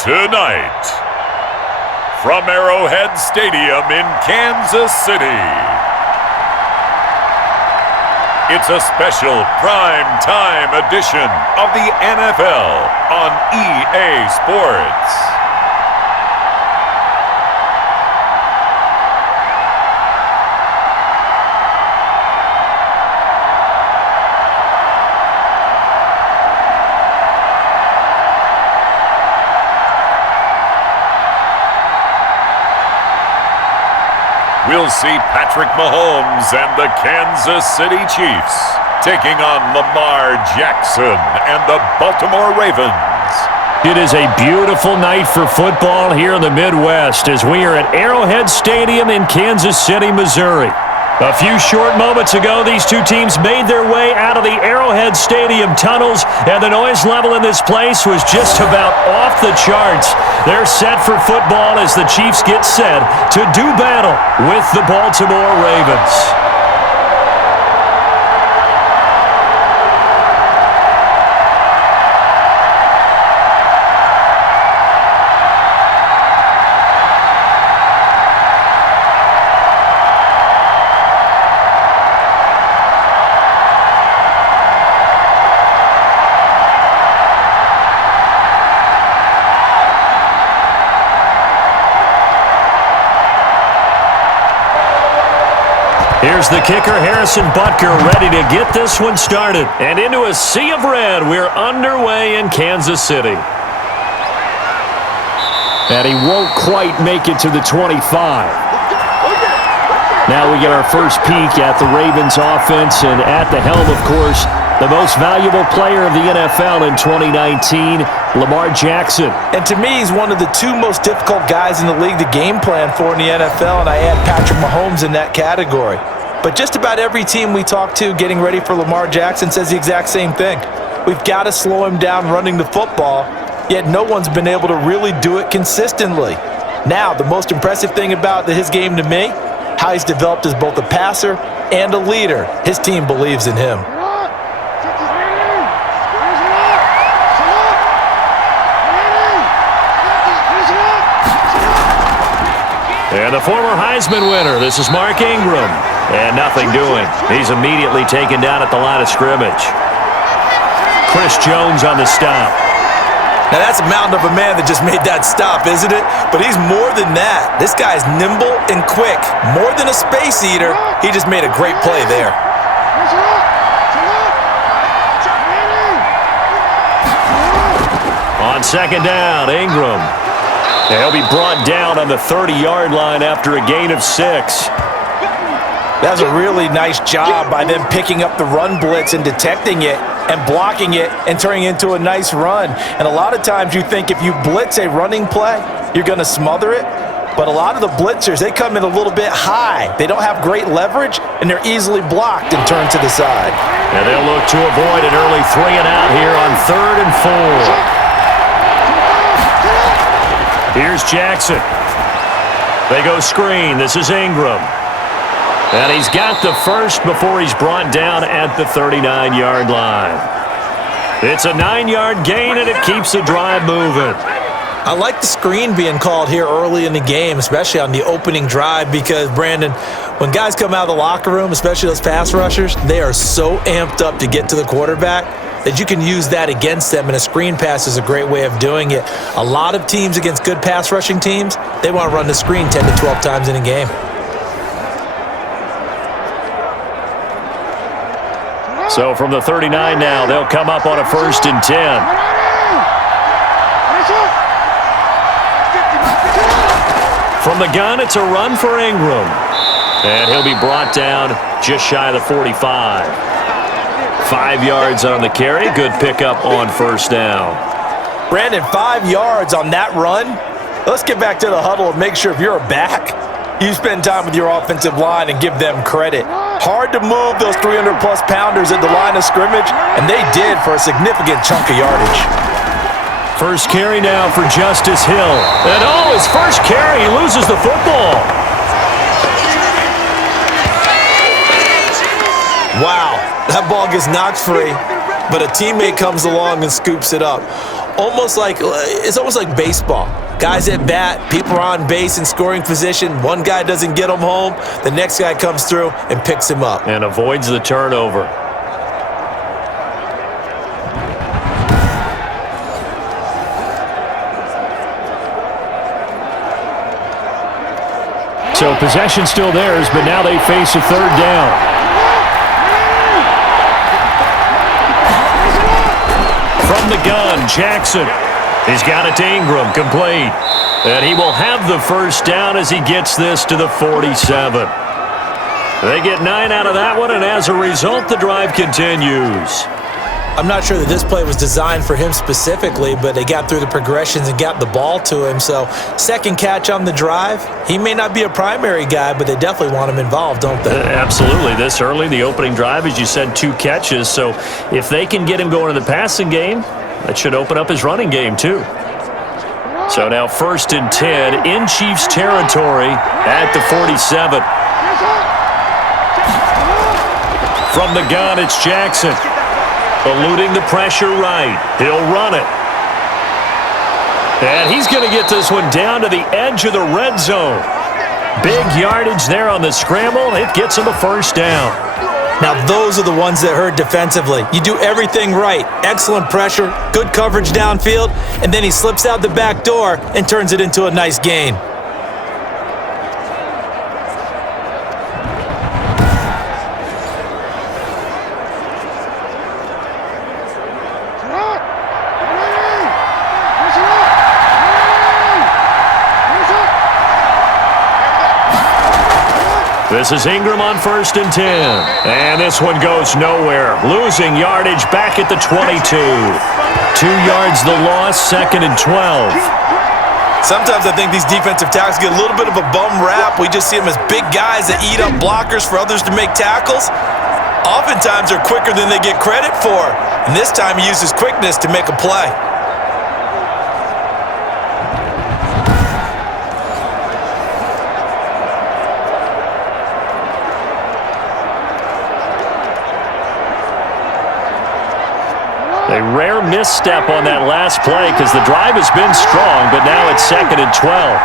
Tonight, from Arrowhead Stadium in Kansas City, it's a special prime-time edition of the NFL on EA Sports. We'll see Patrick Mahomes and the Kansas City Chiefs taking on Lamar Jackson and the Baltimore Ravens. It is a beautiful night for football here in the Midwest as we are at Arrowhead Stadium in Kansas City, Missouri. A few short moments ago, these two teams made their way out of the Arrowhead Stadium tunnels, and the noise level in this place was just about off the charts. They're set for football as the Chiefs get set to do battle with the Baltimore Ravens. Here's the kicker, Harrison Butker, ready to get this one started. And into a sea of red, we're underway in Kansas City. And he won't quite make it to the 25. Now we get our first peek at the Ravens offense, and at the helm, of course, the most valuable player of the NFL in 2019, Lamar Jackson. And to me, he's one of the two most difficult guys in the league to game plan for in the NFL, and I add Patrick Mahomes in that category. But just about every team we talk to getting ready for Lamar Jackson says the exact same thing. We've got to slow him down running the football, yet no one's been able to really do it consistently. Now, the most impressive thing about his game to me, how he's developed as both a passer and a leader. His team believes in him. And the former Heisman winner, this is Mark Ingram. And nothing doing. He's immediately taken down at the line of scrimmage. Chris Jones on the stop. Now that's a mountain of a man that just made that stop, isn't it? But he's more than that. This guy's nimble and quick. More than a space eater. He just made a great play there. On second down, Ingram. He'll be brought down on the 30-yard line after a gain of 6. That was a really nice job by them picking up the run blitz and detecting it and blocking it and turning it into a nice run. And a lot of times you think if you blitz a running play, you're going to smother it. But a lot of the blitzers, they come in a little bit high. They don't have great leverage, and they're easily blocked and turned to the side. And they'll look to avoid an early 3-and-out here on 3rd and 4. Here's Jackson. They go screen. This is Ingram. And he's got the first before he's brought down at the 39-yard line. It's a 9-yard gain, and it keeps the drive moving. I like the screen being called here early in the game, especially on the opening drive, because, Brandon, when guys come out of the locker room, especially those pass rushers, they are so amped up to get to the quarterback that you can use that against them, and a screen pass is a great way of doing it. A lot of teams against good pass rushing teams, they want to run the screen 10 to 12 times in a game. So from the 39 now, they'll come up on a 1st and 10. From the gun, it's a run for Ingram. And he'll be brought down just shy of the 45. 5 yards on the carry. Good pickup on 1st down. Brandon, 5 yards on that run. Let's get back to the huddle and make sure if you're a back, you spend time with your offensive line and give them credit. Hard to move those 300-plus pounders at the line of scrimmage, and they did for a significant chunk of yardage. First carry now for Justice Hill. And his first carry, he loses the football. Wow, that ball gets knocked free. but a teammate comes along and scoops it up. It's almost like baseball. Guys at bat, people are on base in scoring position. One guy doesn't get him home. The next guy comes through and picks him up. And avoids the turnover. So possession still theirs, but now they face a third down. From the gun, Jackson. He's got it to Ingram, complete. And he will have the first down as he gets this to the 47. They get 9 out of that one, and as a result, the drive continues. I'm not sure that this play was designed for him specifically, but they got through the progressions and got the ball to him. So second catch on the drive. He may not be a primary guy, but they definitely want him involved, don't they? Absolutely. This early, the opening drive, as you said, 2 catches. So if they can get him going in the passing game, that should open up his running game too. So now 1st and 10 in Chiefs territory at the 47. From the gun, it's Jackson. Eluding the pressure right. He'll run it. And he's going to get this one down to the edge of the red zone. Big yardage there on the scramble. It gets him a first down. Now those are the ones that hurt defensively. You do everything right. Excellent pressure, good coverage downfield, and then he slips out the back door and turns it into a nice gain. This is Ingram on 1st and 10. And this one goes nowhere. Losing yardage back at the 22. 2 yards the loss, 2nd and 12. Sometimes I think these defensive tackles get a little bit of a bum rap. We just see them as big guys that eat up blockers for others to make tackles. Oftentimes they're quicker than they get credit for. And this time he uses quickness to make a play. A rare misstep on that last play because the drive has been strong, but now it's 2nd and 12.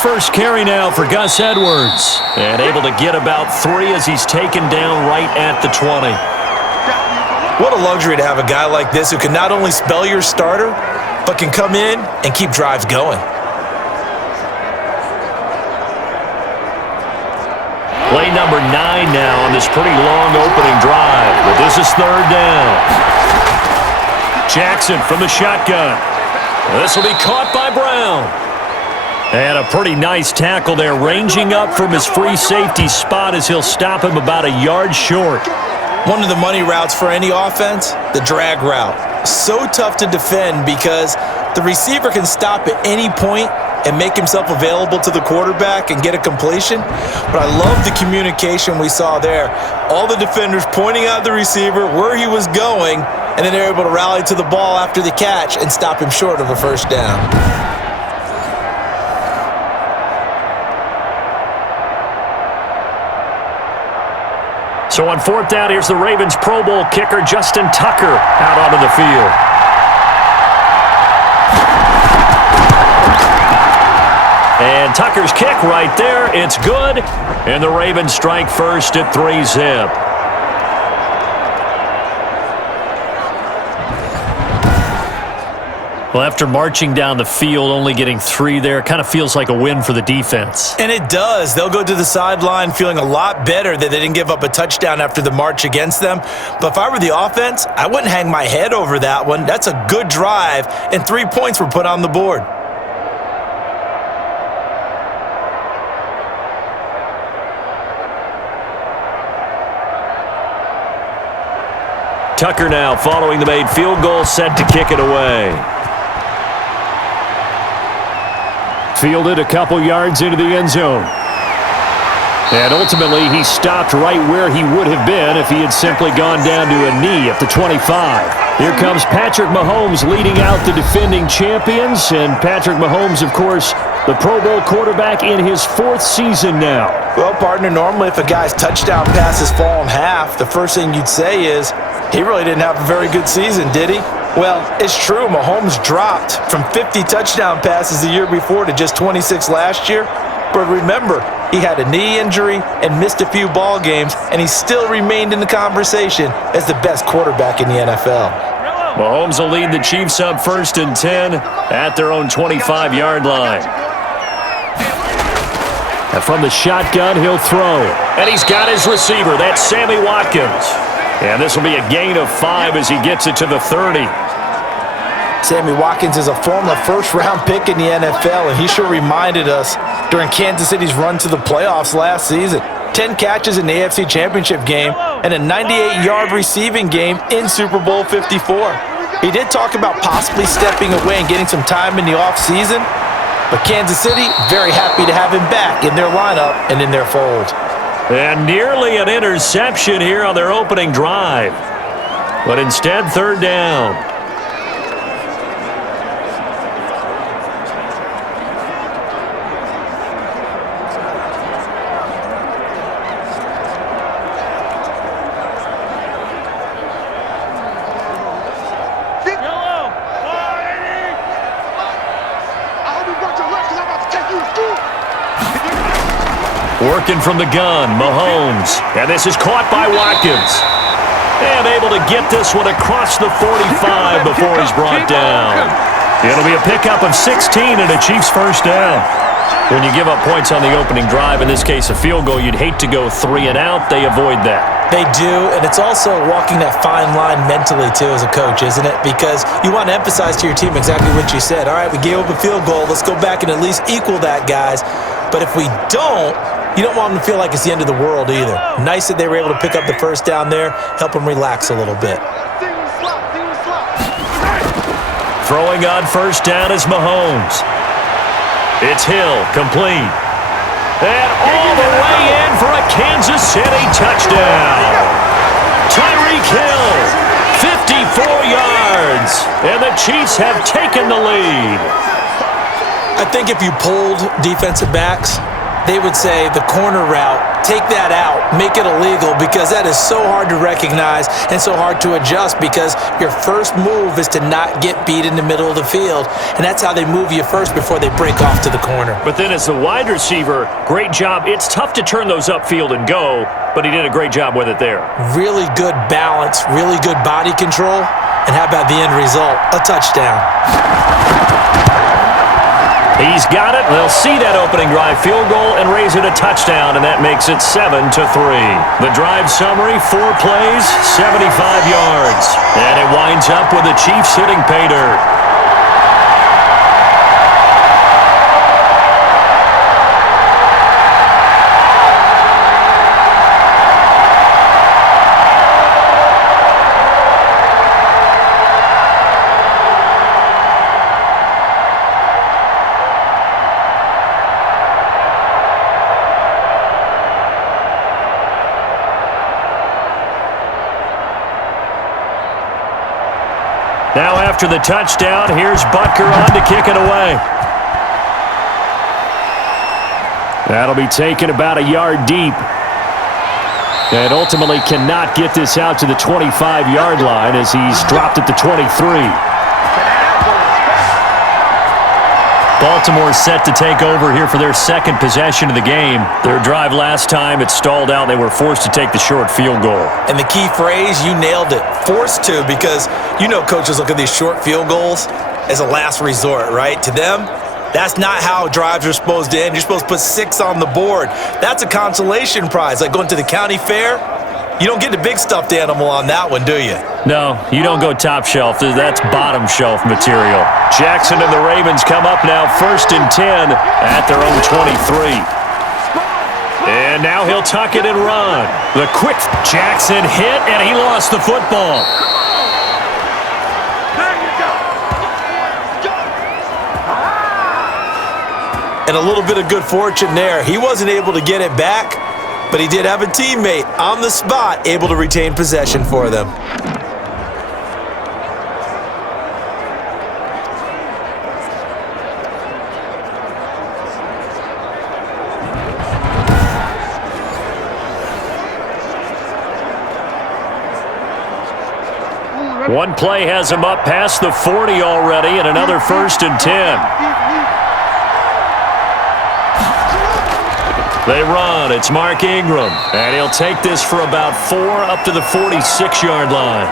First carry now for Gus Edwards. And able to get about 3 as he's taken down right at the 20. What a luxury to have a guy like this who can not only spell your starter, but can come in and keep drives going. Play number 9 now on this pretty long opening drive. But this is 3rd down. Jackson from the shotgun. This will be caught by Brown. And a pretty nice tackle there, ranging up from his free safety spot as he'll stop him about a yard short. One of the money routes for any offense, the drag route. So tough to defend because the receiver can stop at any point and make himself available to the quarterback and get a completion. But I love the communication we saw there. All the defenders pointing out the receiver, where he was going, and then they're able to rally to the ball after the catch and stop him short of a first down. So on 4th down, here's the Ravens Pro Bowl kicker, Justin Tucker, out onto the field. And Tucker's kick right there. It's good. And the Ravens strike first at 3-zip. Well, after marching down the field, only getting 3 there, kind of feels like a win for the defense. And it does. They'll go to the sideline feeling a lot better that they didn't give up a touchdown after the march against them. But if I were the offense, I wouldn't hang my head over that one. That's a good drive, and 3 points were put on the board. Tucker now following the made field goal, set to kick it away. Fielded a couple yards into the end zone. And ultimately, he stopped right where he would have been if he had simply gone down to a knee at the 25. Here comes Patrick Mahomes leading out the defending champions. And Patrick Mahomes, of course, the Pro Bowl quarterback in his 4th season now. Well, partner, normally if a guy's touchdown passes fall in half, the first thing you'd say is, he really didn't have a very good season, did he? Well, it's true. Mahomes dropped from 50 touchdown passes the year before to just 26 last year. But remember, he had a knee injury and missed a few ball games, and he still remained in the conversation as the best quarterback in the NFL. Mahomes will lead the Chiefs up 1st and 10 at their own 25-yard line. And from the shotgun, he'll throw. And he's got his receiver. That's Sammy Watkins. And this will be a gain of 5 as he gets it to the 30. Sammy Watkins is a former first-round pick in the NFL, and he sure reminded us during Kansas City's run to the playoffs last season. 10 catches in the AFC Championship game and a 98-yard receiving game in Super Bowl 54. He did talk about possibly stepping away and getting some time in the offseason, but Kansas City very happy to have him back in their lineup and in their fold. And nearly an interception here on their opening drive. But instead, 3rd down. Working from the gun, Mahomes. And this is caught by Watkins. And able to get this one across the 45 before he's brought down. It'll be a pickup of 16 and a Chiefs first down. When you give up points on the opening drive, in this case a field goal, you'd hate to go 3 and out. They avoid that. They do, and it's also walking that fine line mentally, too, as a coach, isn't it? Because you want to emphasize to your team exactly what you said. All right, we gave up a field goal. Let's go back and at least equal that, guys. But if we don't, you don't want them to feel like it's the end of the world either. Nice that they were able to pick up the first down there, help them relax a little bit. Throwing on first down is Mahomes. It's Hill, complete. And all the way in for a Kansas City touchdown. Tyreek Hill, 54 yards. And the Chiefs have taken the lead. I think if you polled defensive backs, they would say the corner route, take that out, make it illegal, because that is so hard to recognize and so hard to adjust, because your first move is to not get beat in the middle of the field, and that's how they move you first before they break off to the corner. But then as the wide receiver, great job. It's tough to turn those upfield and go, but he did a great job with it there. Really good balance, really good body control, and how about the end result? A touchdown. He's got it. They'll see that opening drive field goal and raise it a touchdown, and that makes it 7-3. The drive summary, 4 plays, 75 yards. And it winds up with the Chiefs hitting pay dirt. Now after the touchdown, here's Butker on to kick it away. That'll be taken about a yard deep. And ultimately cannot get this out to the 25-yard line as he's dropped at the 23. Baltimore set to take over here for their second possession of the game. Their drive last time, it stalled out. They were forced to take the short field goal. And the key phrase, you nailed it, forced to, because you know coaches look at these short field goals as a last resort, right? To them, that's not how drives are supposed to end. You're supposed to put 6 on the board. That's a consolation prize, like going to the county fair. You don't get the big stuffed animal on that one, do you? No, you don't go top shelf. That's bottom shelf material. Jackson and the Ravens come up now 1st and 10 at their own 23. And now he'll tuck it and run. The quick Jackson hit, and he lost the football. And a little bit of good fortune there. He wasn't able to get it back, but he did have a teammate on the spot able to retain possession for them. One play has him up past the 40 already, and another 1st and 10. They run. It's Mark Ingram, and he'll take this for about 4 up to the 46-yard line.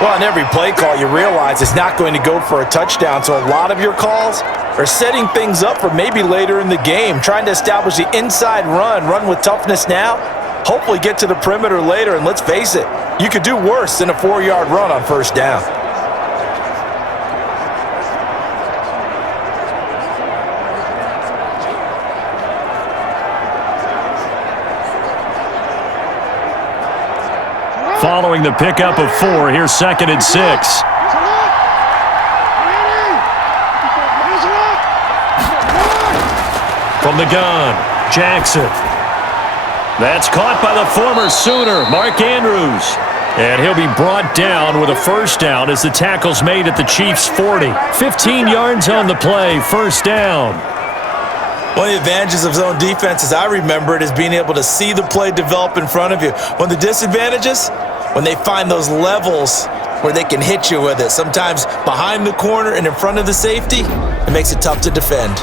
Well, on every play call, you realize it's not going to go for a touchdown, so a lot of your calls are setting things up for maybe later in the game, trying to establish the inside run with toughness now, hopefully get to the perimeter later, and let's face it, you could do worse than a 4-yard run on 1st down. Following the pickup of 4, here's 2nd and 6. From the gun, Jackson. That's caught by the former Sooner, Mark Andrews. And he'll be brought down with a 1st down as the tackle's made at the Chiefs' 40. 15 yards on the play, 1st down. One of the advantages of zone defense, as I remember it, is being able to see the play develop in front of you. One of the disadvantages, when they find those levels where they can hit you with it, sometimes behind the corner and in front of the safety, it makes it tough to defend.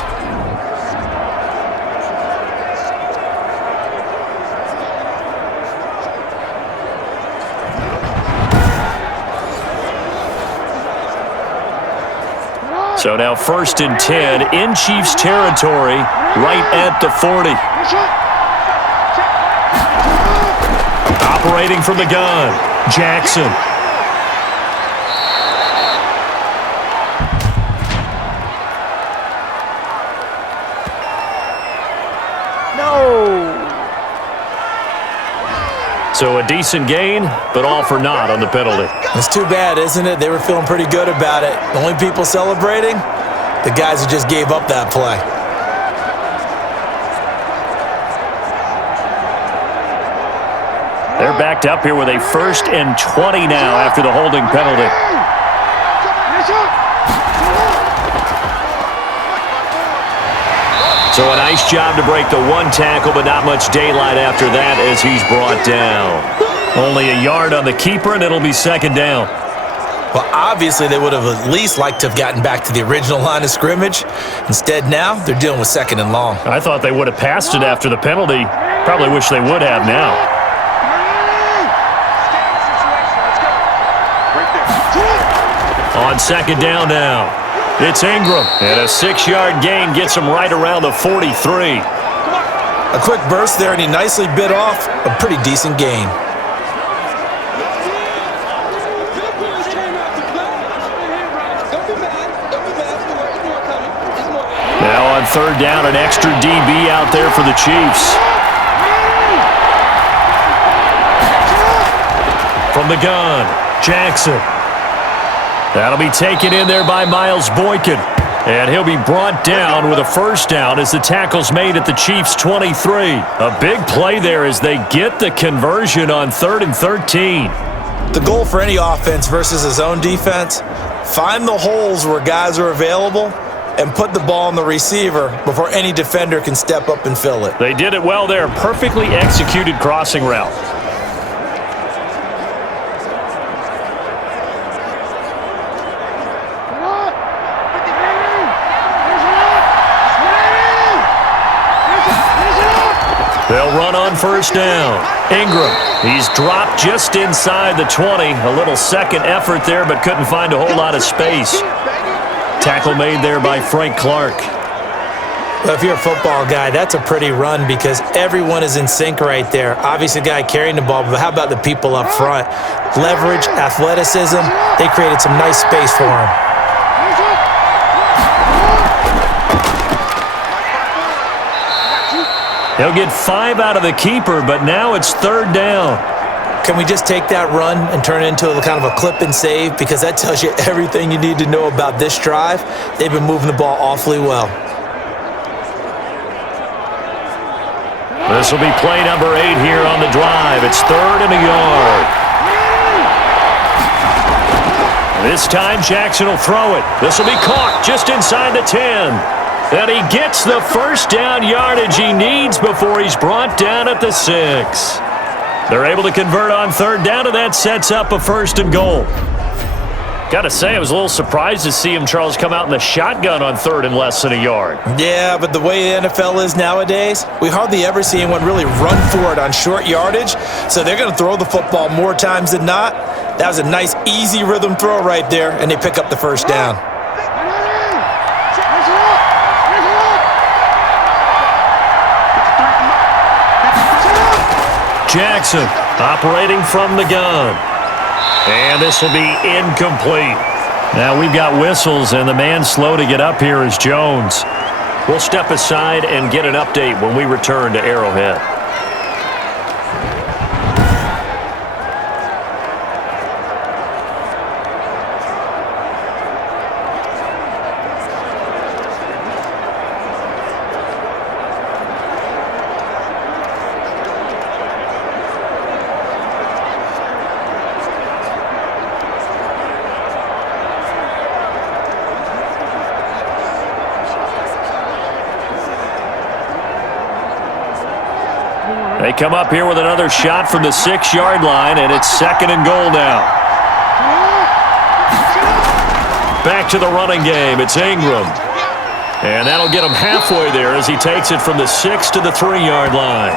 So now 1st and 10 in Chiefs territory, right at the 40. Operating from the gun, Jackson. So a decent gain, but all for naught on the penalty. It's too bad, isn't it? They were feeling pretty good about it. The only people celebrating, the guys who just gave up that play. They're backed up here with a 1st and 20 now after the holding penalty. So a nice job to break the 1 tackle, but not much daylight after that as he's brought down. Only a yard on the keeper, and it'll be 2nd down. Well, obviously they would have at least liked to have gotten back to the original line of scrimmage. Instead now, they're dealing with 2nd and long. I thought they would have passed it after the penalty. Probably wish they would have now. On 2nd down now. It's Ingram, and a 6-yard gain gets him right around the 43. A quick burst there, and he nicely bit off a pretty decent gain. Now on 3rd down, an extra DB out there for the Chiefs. From the gun, Jackson. That'll be taken in there by Miles Boykin. And he'll be brought down with a 1st down as the tackle's made at the Chiefs' 23. A big play there as they get the conversion on 3rd and 13. The goal for any offense versus a zone defense, find the holes where guys are available and put the ball on the receiver before any defender can step up and fill it. They did it well there. Perfectly executed crossing route. They'll run on 1st down. Ingram, he's dropped just inside the 20. A little second effort there, but couldn't find a whole lot of space. Tackle made there by Frank Clark. Well, if you're a football guy, that's a pretty run because everyone is in sync right there. Obviously, the guy carrying the ball, but how about the people up front? Leverage, athleticism, they created some nice space for him. He'll get 5 out of the keeper, but now it's 3rd down. Can we just take that run and turn it into a kind of a clip and save? Because that tells you everything you need to know about this drive. They've been moving the ball awfully well. This will be play number 8 here on the drive. It's 3rd and a yard. This time Jackson will throw it. This will be caught just inside the 10. And he gets the 1st down yardage he needs before he's brought down at the 6. They're able to convert on third down, and that sets up a 1st and goal. Got to say, I was a little surprised to see him, Charles, come out in the shotgun on 3rd and less than a yard. Yeah, but the way the NFL is nowadays, we hardly ever see anyone really run for it on short yardage, so they're going to throw the football more times than not. That was a nice, easy rhythm throw right there, and they pick up the 1st down. Jackson operating from the gun. And this will be incomplete. Now we've got whistles, and the man slow to get up here is Jones. We'll step aside and get an update when we return to Arrowhead. They come up here with another shot from the 6-yard line, and it's 2nd and goal now. Back to the running game. It's Ingram. And that'll get him halfway there as he takes it from the 6 to the 3-yard line.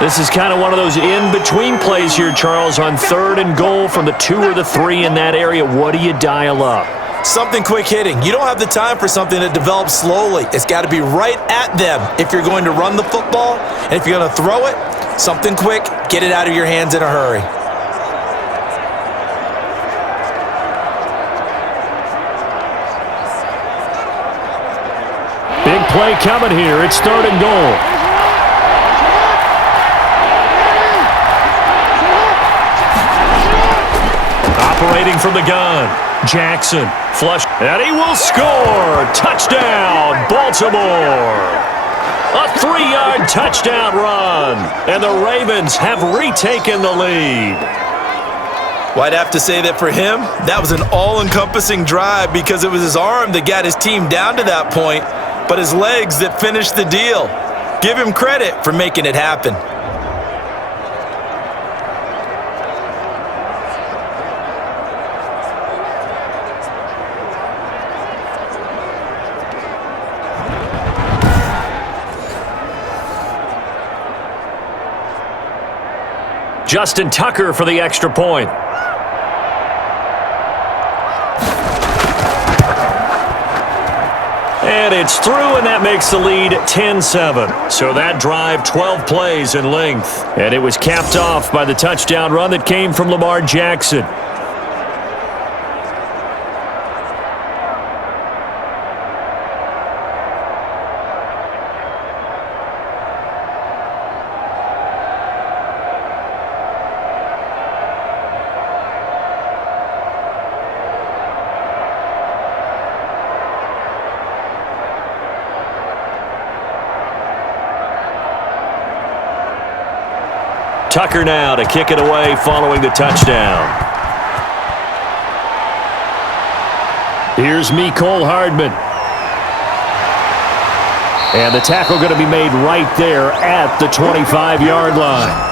This is kind of one of those in-between plays here, Charles, on 3rd and goal from the 2 or the 3 in that area. What do you dial up? Something quick hitting. You don't have the time for something that develops slowly. It's got to be right at them if you're going to run the football. And if you're going to throw it, something quick, get it out of your hands in a hurry. Big play coming here. It's 3rd and goal. Operating from the gun. Jackson, flush, and he will score! Touchdown, Baltimore! A 3-yard touchdown run, and the Ravens have retaken the lead. Well, I'd have to say that for him, that was an all-encompassing drive because it was his arm that got his team down to that point, but his legs that finished the deal. Give him credit for making it happen. Justin Tucker for the extra point. And it's through, and that makes the lead 10-7. So that drive, 12 plays in length. And it was capped off by the touchdown run that came from Lamar Jackson. Tucker now to kick it away following the touchdown. Here's Mecole Hardman. And the tackle going to be made right there at the 25-yard line.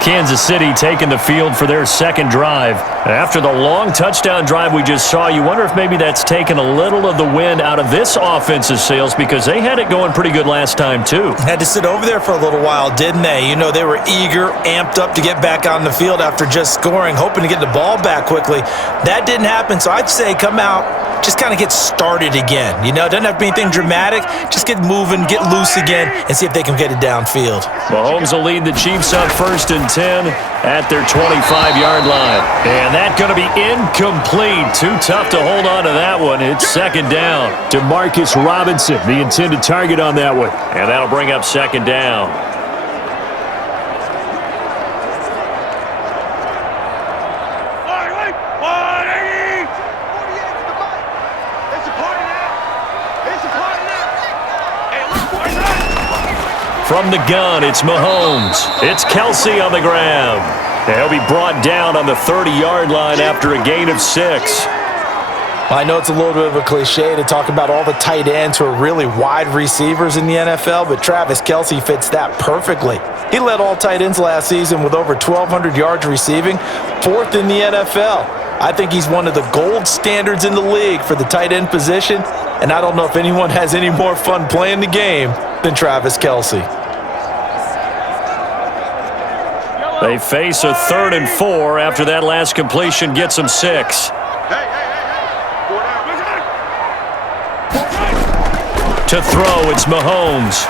Kansas City taking the field for their second drive. After the long touchdown drive we just saw, you wonder if maybe that's taken a little of the wind out of this offensive sails because they had it going pretty good last time too. Had to sit over there for a little while, didn't they? You know, they were eager, amped up to get back on the field after just scoring, hoping to get the ball back quickly. That didn't happen, so I'd say come out, just kind of get started again. You know, it doesn't have to be anything dramatic. Just get moving, get loose again, and see if they can get it downfield. Mahomes will lead the Chiefs on 1st and 10 at their 25-yard line. And that's going to be incomplete. Too tough to hold on to that one. It's 2nd down. DeMarcus Robinson, the intended target on that one. And that'll bring up 2nd down. From the gun, it's Mahomes. It's Kelsey on the ground. He'll be brought down on the 30-yard line after a gain of 6. I know it's a little bit of a cliche to talk about all the tight ends who are really wide receivers in the NFL, but Travis Kelce fits that perfectly. He led all tight ends last season with over 1,200 yards receiving, 4th in the NFL. I think he's one of the gold standards in the league for the tight end position, and I don't know if anyone has any more fun playing the game than Travis Kelce. They face a 3rd and 4 after that last completion gets them 6. To throw, it's Mahomes.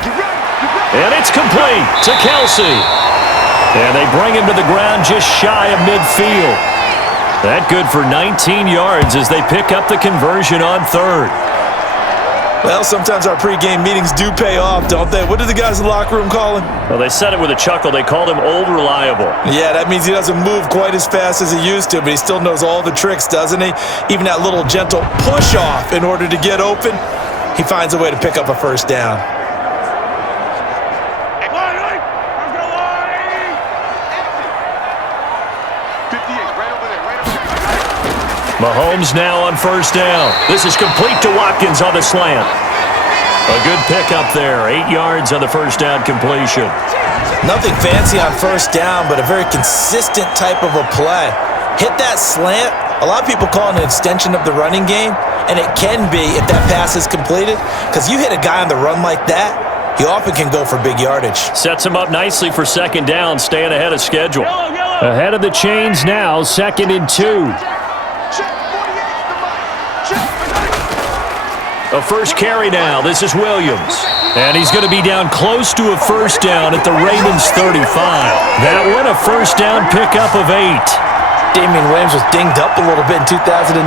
And it's complete to Kelce. And they bring him to the ground just shy of midfield. That good for 19 yards as they pick up the conversion on 3rd. Well, sometimes our pregame meetings do pay off, don't they? What did the guys in the locker room call him? Well, they said it with a chuckle. They called him Old Reliable. Yeah, that means he doesn't move quite as fast as he used to, but he still knows all the tricks, doesn't he? Even that little gentle push-off in order to get open. He finds a way to pick up a first down. Mahomes now on first down. This is complete to Watkins on the slant. A good pickup there. 8 yards on the first down completion. Nothing fancy on first down, but a very consistent type of a play. Hit that slant. A lot of people call it an extension of the running game, and it can be if that pass is completed, because you hit a guy on the run like that, he often can go for big yardage. Sets him up nicely for second down, staying ahead of schedule. Ahead of the chains now, 2nd and 2. A first carry now. This is Williams. And he's going to be down close to a first down at the Ravens 35. That one a first down pickup of 8. Damian Williams was dinged up a little bit in 2019,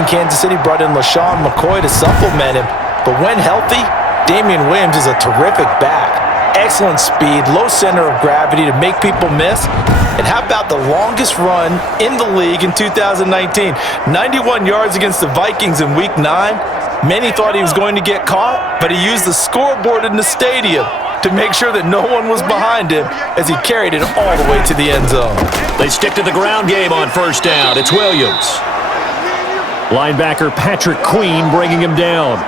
and Kansas City brought in LaShawn McCoy to supplement him. But when healthy, Damian Williams is a terrific back. Excellent speed, low center of gravity to make people miss. And how about the longest run in the league in 2019? 91 yards against the Vikings in Week 9. Many thought he was going to get caught, but he used the scoreboard in the stadium to make sure that no one was behind him as he carried it all the way to the end zone. They stick to the ground game on first down. It's Williams. Linebacker Patrick Queen bringing him down.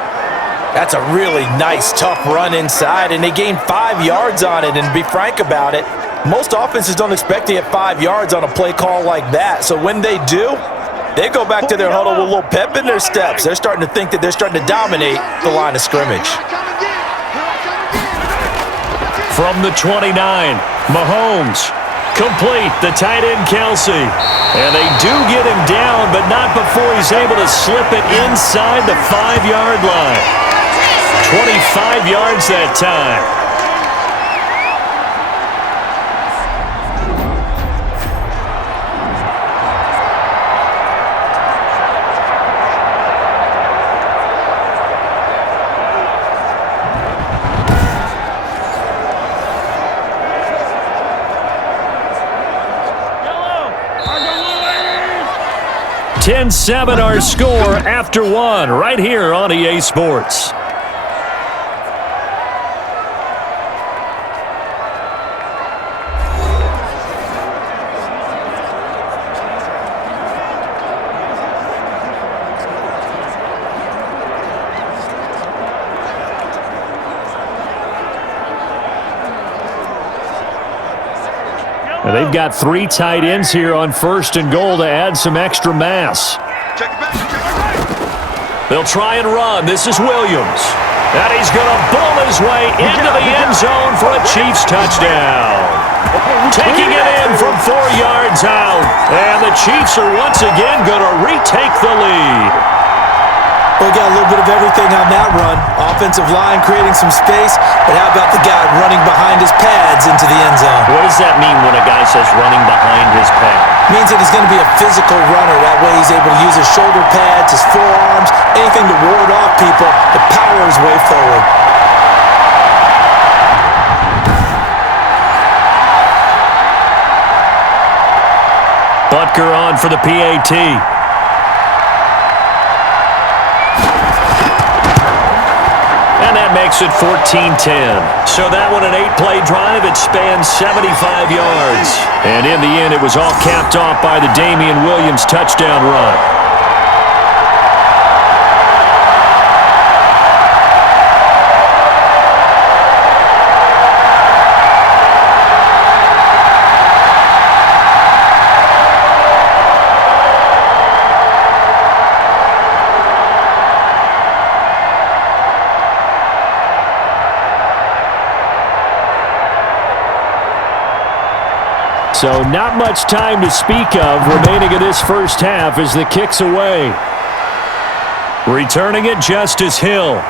That's a really nice, tough run inside, and they gained 5 yards on it. And to be frank about it, most offenses don't expect to get 5 yards on a play call like that. So when they do, they go back to their huddle with a little pep in their steps. They're starting to think that they're starting to dominate the line of scrimmage. From the 29, Mahomes. Complete, the tight end Kelce. And they do get him down, but not before he's able to slip it inside the 5-yard line. 25 yards that time. $10-7 our score after 1 right here on EA Sports. They've got 3 tight ends here on first and goal to add some extra mass. They'll try and run. This is Williams. And he's going to bull his way into the end zone for a Chiefs touchdown. Taking it in from 4 yards out. And the Chiefs are once again going to retake the lead. We got a little bit of everything on that run. Offensive line creating some space, but how about the guy running behind his pads into the end zone? What does that mean when a guy says running behind his pad? Means that he's going to be a physical runner. That way he's able to use his shoulder pads, his forearms, anything to ward off people to power his way forward. Butker on for the PAT. And that makes it 14-10. So that one an 8-play drive. It spans 75 yards. And in the end, it was all capped off by the Damian Williams touchdown run. So not much time to speak of remaining in this first half as the kick's away. Returning it, Justice Hill.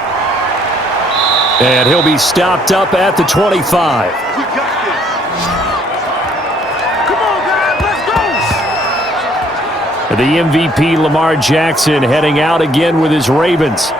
And he'll be stopped up at the 25. We got this. Come on, guys, let's go. The MVP, Lamar Jackson, heading out again with his Ravens.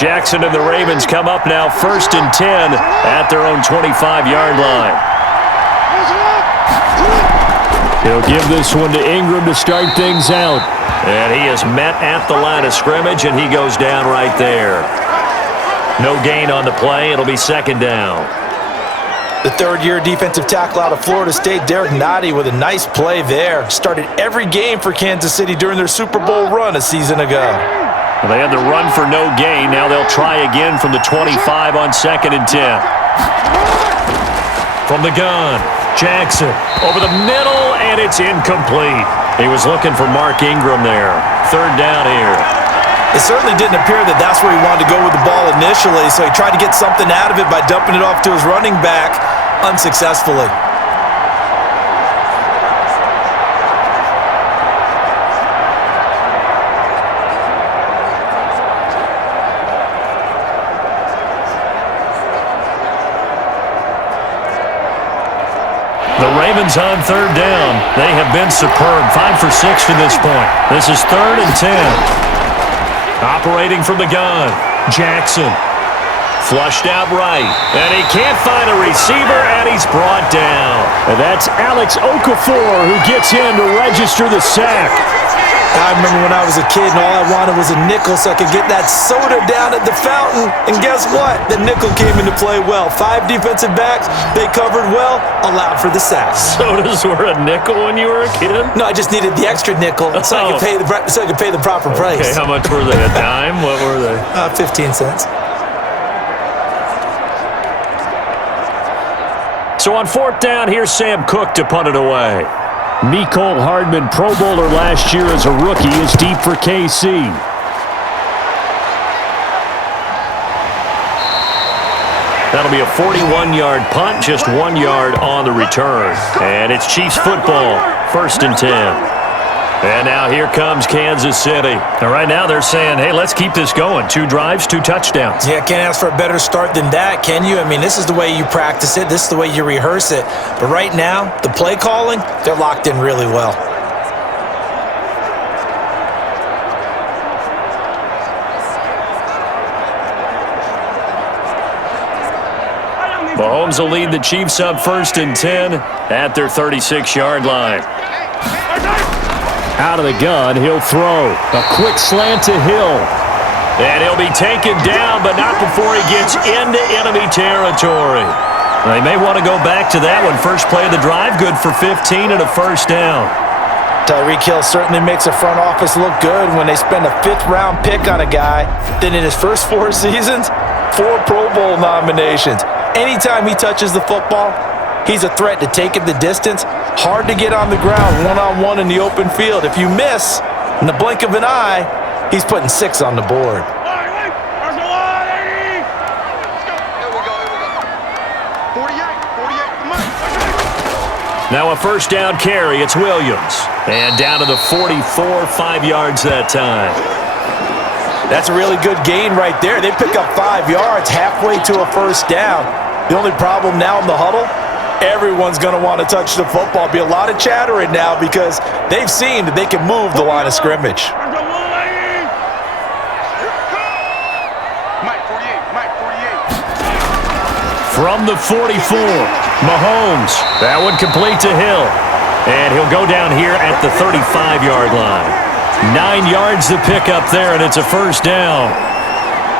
Jackson and the Ravens come up now 1st and 10 at their own 25-yard line. He'll give this one to Ingram to start things out. And he is met at the line of scrimmage, and he goes down right there. No gain on the play. It'll be 2nd down. The third-year defensive tackle out of Florida State, Derek Nottie, with a nice play there. Started every game for Kansas City during their Super Bowl run a season ago. Well, they had the run for no gain. Now they'll try again from the 25 on 2nd and 10. From the gun, Jackson over the middle, and it's incomplete. He was looking for Mark Ingram there. 3rd down here. It certainly didn't appear that that's where he wanted to go with the ball initially, so he tried to get something out of it by dumping it off to his running back unsuccessfully. The Ravens on 3rd down. They have been superb. 5 for 6 to this point. This is 3rd and 10. Operating from the gun. Jackson. Flushed out right. And he can't find a receiver, and he's brought down. And that's Alex Okafor who gets in to register the sack. I remember when I was a kid and all I wanted was a nickel so I could get that soda down at the fountain. And guess what? The nickel came into play well. 5 defensive backs, they covered well, allowed for the sack. Sodas were a nickel when you were a kid? No, I just needed the extra nickel so I could pay the proper price. Okay, how much were they? A dime? What were they? 15 cents. So on 4th down, here's Sam Cook to punt it away. Mecole Hardman, Pro Bowler last year as a rookie, is deep for KC. That'll be a 41-yard punt, just 1 yard on the return. And it's Chiefs football, 1st and 10. And now here comes Kansas City. And right now they're saying, hey, let's keep this going. 2 drives, 2 touchdowns. Yeah, can't ask for a better start than that, can you? I mean, this is the way you practice it. This is the way you rehearse it. But right now, the play calling, they're locked in really well. Mahomes will lead the Chiefs up 1st and 10 at their 36-yard line. Out of the gun, he'll throw. A quick slant to Hill. And he'll be taken down, but not before he gets into enemy territory. They may want to go back to that one. First play of the drive, good for 15 and a 1st down. Tyreek Hill certainly makes the front office look good when they spend a 5th-round pick on a guy. Then in his first 4 seasons, 4 Pro Bowl nominations. Anytime he touches the football, he's a threat to take it the distance. Hard to get on the ground one-on-one in the open field. If you miss, in the blink of an eye, he's putting 6 on the board. Now a 1st down carry. It's Williams. And down to the 44, 5 yards that time. That's a really good gain right there. They pick up 5 yards halfway to a 1st down. The only problem now in the huddle, everyone's going to want to touch the football. Be a lot of chattering now because they've seen that they can move the line of scrimmage. From the 44, Mahomes. That one complete to Hill. And he'll go down here at the 35-yard line. 9 yards to pick up there, and it's a 1st down.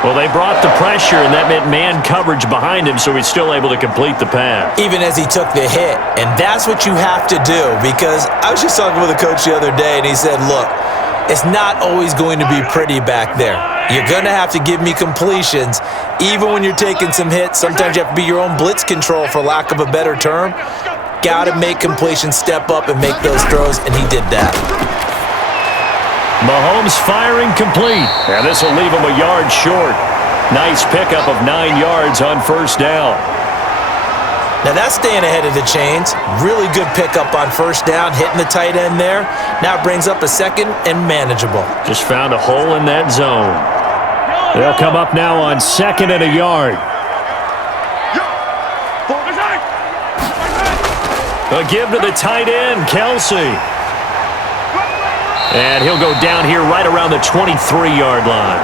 Well, they brought the pressure, and that meant man coverage behind him, so he's still able to complete the pass. Even as he took the hit. And that's what you have to do, because I was just talking with a coach the other day, and he said, look, It's not always going to be pretty back there. You're going to have to give me completions. Even when you're taking some hits, sometimes you have to be your own blitz control, for lack of a better term. Got to make completions, step up, and make those throws, and he did that. Mahomes firing complete, and this will leave him a yard short. Nice pickup of 9 yards on first down. Now that's staying ahead of the chains. Really good pickup on first down, hitting the tight end there. Now it brings up a second and manageable. Just found a hole in that zone. They'll come up now on second and a yard. A give to the tight end, Kelsey. And he'll go down here right around the 23-yard line.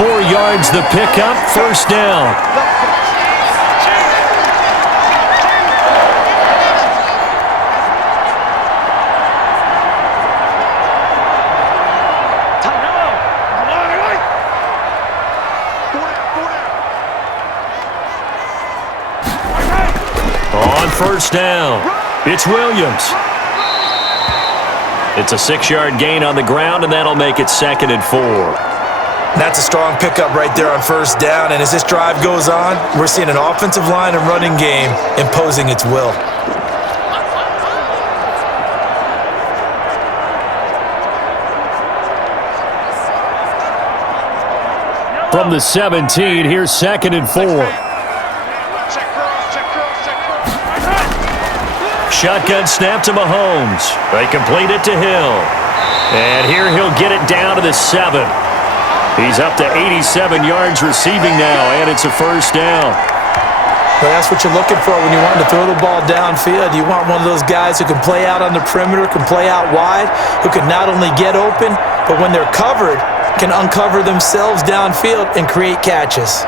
4 yards the pickup, first down. On first down, it's Williams. It's a 6-yard gain on the ground, and that'll make it second and 4. That's a strong pickup right there on first down, and as this drive goes on, we're seeing an offensive line and running game imposing its will. From the 17, here's second and 4. Shotgun snap to Mahomes. They complete it to Hill. And here he'll get it down to the 7. He's up to 87 yards receiving now, and it's a first down. Well, that's what you're looking for when you want to throw the ball downfield. You want one of those guys who can play out on the perimeter, can play out wide, who can not only get open, but when they're covered, can uncover themselves downfield and create catches.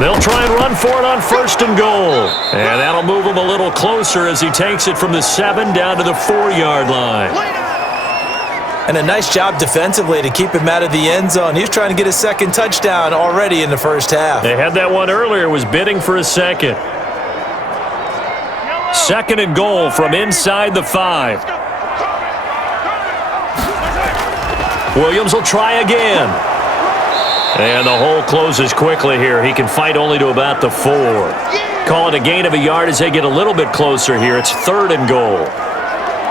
They'll try and run for it on first and goal. And that'll move him a little closer as he takes it from the 7 down to the 4-yard line. And a nice job defensively to keep him out of the end zone. He was trying to get his second touchdown already in the first half. They had that one earlier, was bidding for a second. Second and goal from inside the 5. Williams will try again. And the hole closes quickly here. He can fight only to about the 4. Call it a gain of a yard as they get a little bit closer here. It's third and goal.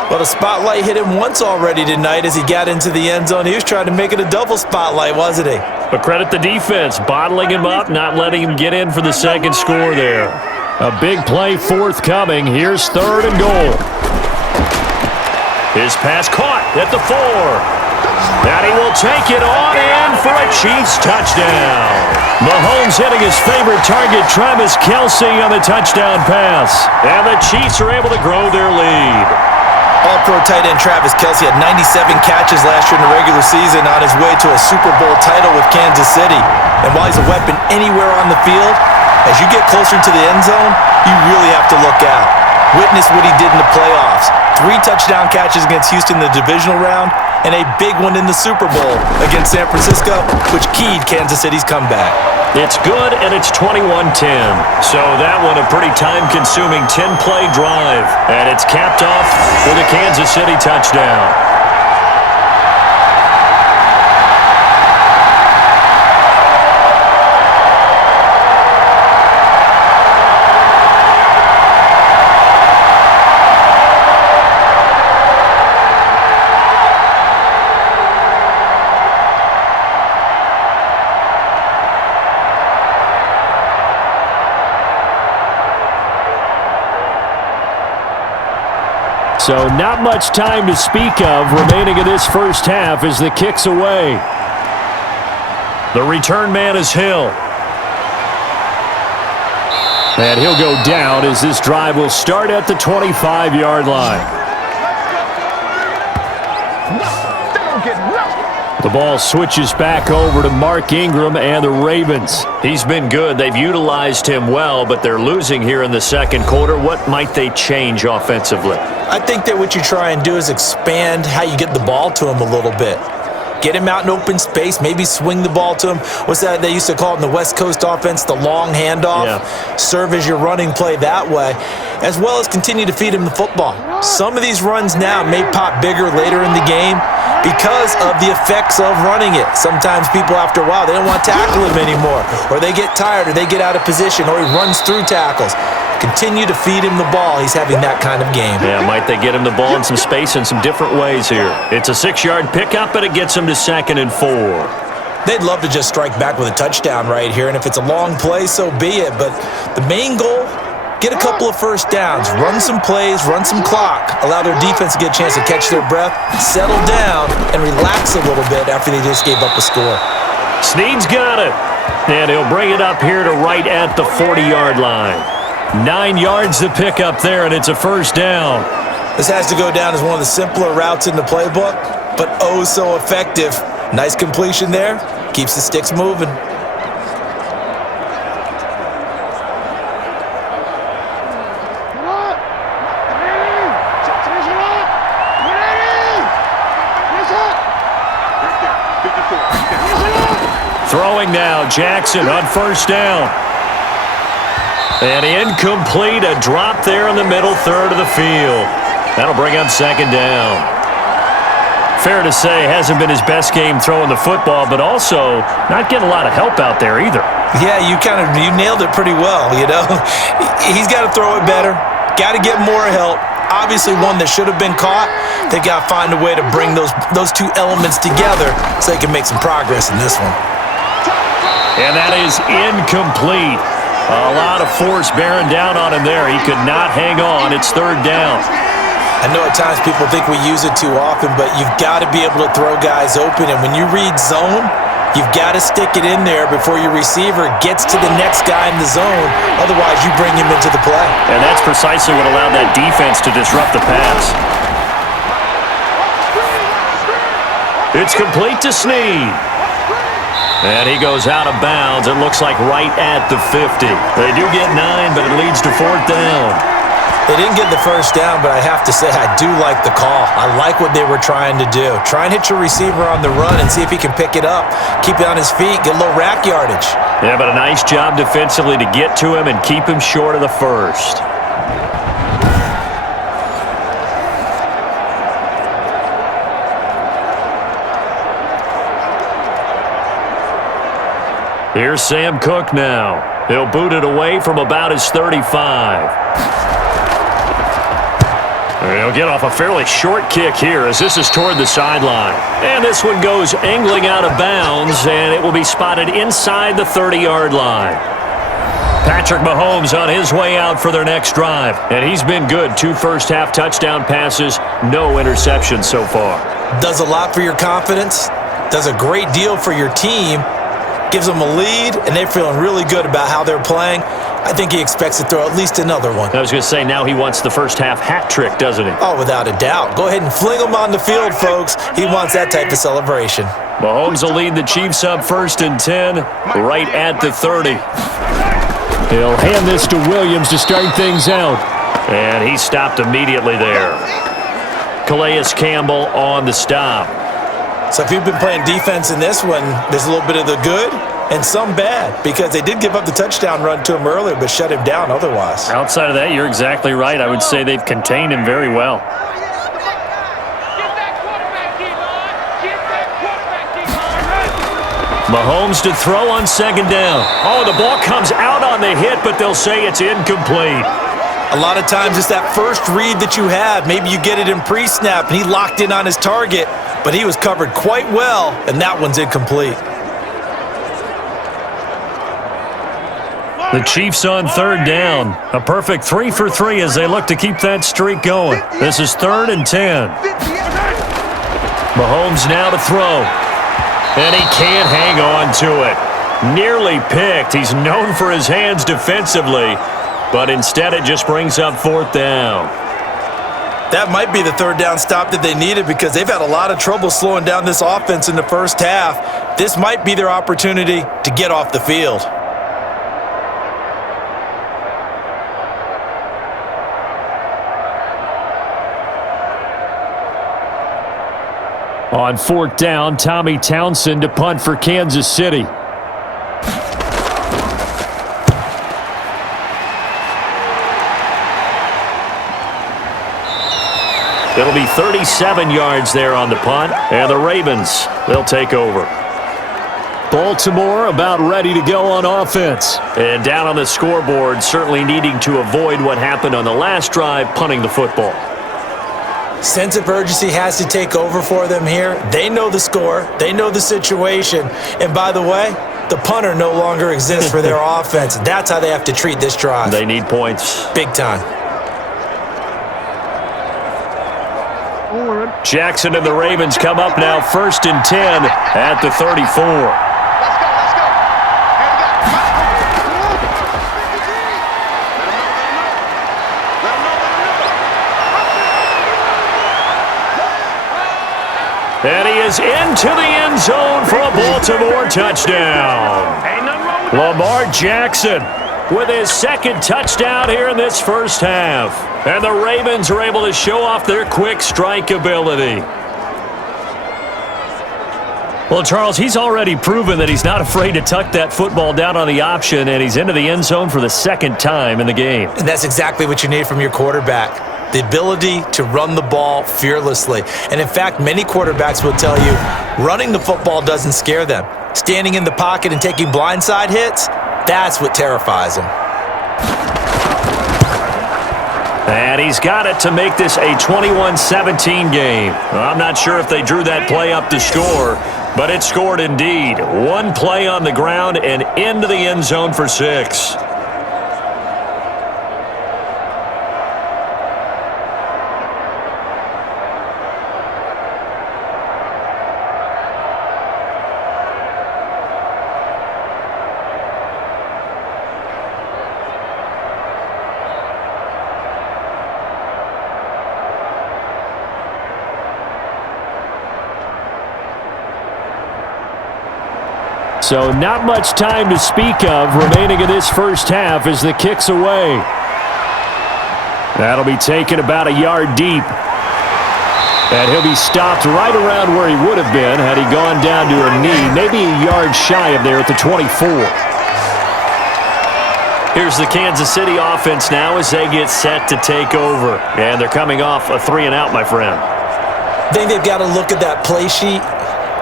Well, the spotlight hit him once already tonight as he got into the end zone. He was trying to make it a double spotlight, wasn't he? But credit the defense, bottling him up, not letting him get in for the second score there. A big play forthcoming. Here's third and goal. His pass caught at the 4. And he will take it on in for a Chiefs touchdown. Mahomes hitting his favorite target, Travis Kelce, on the touchdown pass. And the Chiefs are able to grow their lead. All-pro tight end Travis Kelce had 97 catches last year in the regular season on his way to a Super Bowl title with Kansas City. And while he's a weapon anywhere on the field, as you get closer to the end zone, you really have to look out. Witness what he did in the playoffs. 3 touchdown catches against Houston in the divisional round, and a big one in the Super Bowl against San Francisco, which keyed Kansas City's comeback. It's good, and it's 21-10. So that one a pretty time-consuming 10-play drive, and it's capped off with a Kansas City touchdown. So not much time to speak of remaining in this first half as the kick's away. The return man is Hill. And he'll go down as this drive will start at the 25-yard line. The ball switches back over to Mark Ingram and the Ravens. He's been good. They've utilized him well, but they're losing here in the second quarter. What might they change offensively? I think that what you try and do is expand how you get the ball to him a little bit. Get him out in open space, maybe swing the ball to him. What's that they used to call it in the West Coast offense, the long handoff? Yeah. Serve as your running play that way, as well as continue to feed him the football. Some of these runs now may pop bigger later in the game because of the effects of running it. Sometimes people, after a while, they don't want to tackle him anymore, or they get tired, or they get out of position, or he runs through tackles. Continue to feed him the ball. He's having that kind of game. Yeah, might they get him the ball in some space in some different ways here. It's a 6-yard pickup, but it gets him to 2nd and 4. They'd love to just strike back with a touchdown right here, and if it's a long play, so be it. But the main goal, get a couple of first downs, run some plays, run some clock, allow their defense to get a chance to catch their breath, settle down, and relax a little bit after they just gave up a score. Snead's got it, and he'll bring it up here to right at the 40-yard line. 9 yards to pick up there, and it's a first down. This has to go down as one of the simpler routes in the playbook, but oh so effective. Nice completion there. Keeps the sticks moving. Throwing now, Jackson on first down. And incomplete, a drop there in the middle third of the field. That'll bring up 2nd down. Fair to say, hasn't been his best game throwing the football, but also not getting a lot of help out there either. Yeah, you nailed it pretty well, you know. He's got to throw it better. Got to get more help. Obviously one that should have been caught. They've got to find a way to bring those two elements together so they can make some progress in this one. And that is incomplete. A lot of force bearing down on him there. He could not hang on. It's 3rd down. I know at times people think we use it too often, but you've got to be able to throw guys open. And when you read zone, you've got to stick it in there before your receiver gets to the next guy in the zone. Otherwise, you bring him into the play. And that's precisely what allowed that defense to disrupt the pass. It's complete to Snead. And he goes out of bounds. It looks like right at the 50. They do get 9, but it leads to 4th down. They didn't get the first down, but I have to say I do like the call. I like what they were trying to do. Try and hit your receiver on the run and see if he can pick it up. Keep it on his feet, get a little rack yardage. Yeah, but a nice job defensively to get to him and keep him short of the first. Here's Sam Cook now. He'll boot it away from about his 35. He'll get off a fairly short kick here as this is toward the sideline. And this one goes angling out of bounds, and it will be spotted inside the 30-yard line. Patrick Mahomes on his way out for their next drive. And he's been good. 2 first-half touchdown passes, no interceptions so far. Does a lot for your confidence. Does a great deal for your team. Gives them a lead, and they're feeling really good about how they're playing. I think he expects to throw at least another one. I was going to say, now he wants the first-half hat trick, doesn't he? Oh, without a doubt. Go ahead and fling him on the field, folks. He wants that type of celebration. Mahomes will lead the Chiefs up 1st and 10, right at the 30. He'll hand this to Williams to start things out. And he stopped immediately there. Calais Campbell on the stop. So if you've been playing defense in this one, there's a little bit of the good and some bad, because they did give up the touchdown run to him earlier but shut him down otherwise. Outside of that, you're exactly right. I would say they've contained him very well. Mahomes to throw on 2nd down. Oh, the ball comes out on the hit, but they'll say it's incomplete. A lot of times it's that first read that you have. Maybe you get it in pre-snap, and he locked in on his target, but he was covered quite well, and that one's incomplete. The Chiefs on 3rd down. A perfect 3 for 3 as they look to keep that streak going. This is 3rd and 10. Mahomes now to throw. And he can't hang on to it. Nearly picked. He's known for his hands defensively, but instead it just brings up 4th down. That might be the 3rd down stop that they needed, because they've had a lot of trouble slowing down this offense in the first half. This might be their opportunity to get off the field. On fourth down, Tommy Townsend to punt for Kansas City. It'll be 37 yards there on the punt, and the Ravens, they'll take over. Baltimore about ready to go on offense. And down on the scoreboard, certainly needing to avoid what happened on the last drive, punting the football. Sense of urgency has to take over for them here. They know the score. They know the situation. And by the way, the punter no longer exists for their offense. That's how they have to treat this drive. They need points. Big time. Jackson and the Ravens come up now, 1st and 10 at the 34. Let's go. Here we go. And he is into the end zone for a Baltimore touchdown. Lamar Jackson with his second touchdown here in this first half. And the Ravens are able to show off their quick strike ability. Well, Charles, he's already proven that he's not afraid to tuck that football down on the option, and he's into the end zone for the second time in the game. And that's exactly what you need from your quarterback. The ability to run the ball fearlessly. And in fact, many quarterbacks will tell you running the football doesn't scare them. Standing in the pocket and taking blindside hits, that's what terrifies them. And he's got it to make this a 21-17 game. I'm not sure if they drew that play up to score, but it scored indeed. One play on the ground and into the end zone for 6. So not much time to speak of remaining in this first half as the kick's away. That'll be taken about a yard deep. And he'll be stopped right around where he would have been had he gone down to a knee, maybe a yard shy of there at the 24. Here's the Kansas City offense now as they get set to take over. And they're coming off a 3-and-out, my friend. I think they've got to look at that play sheet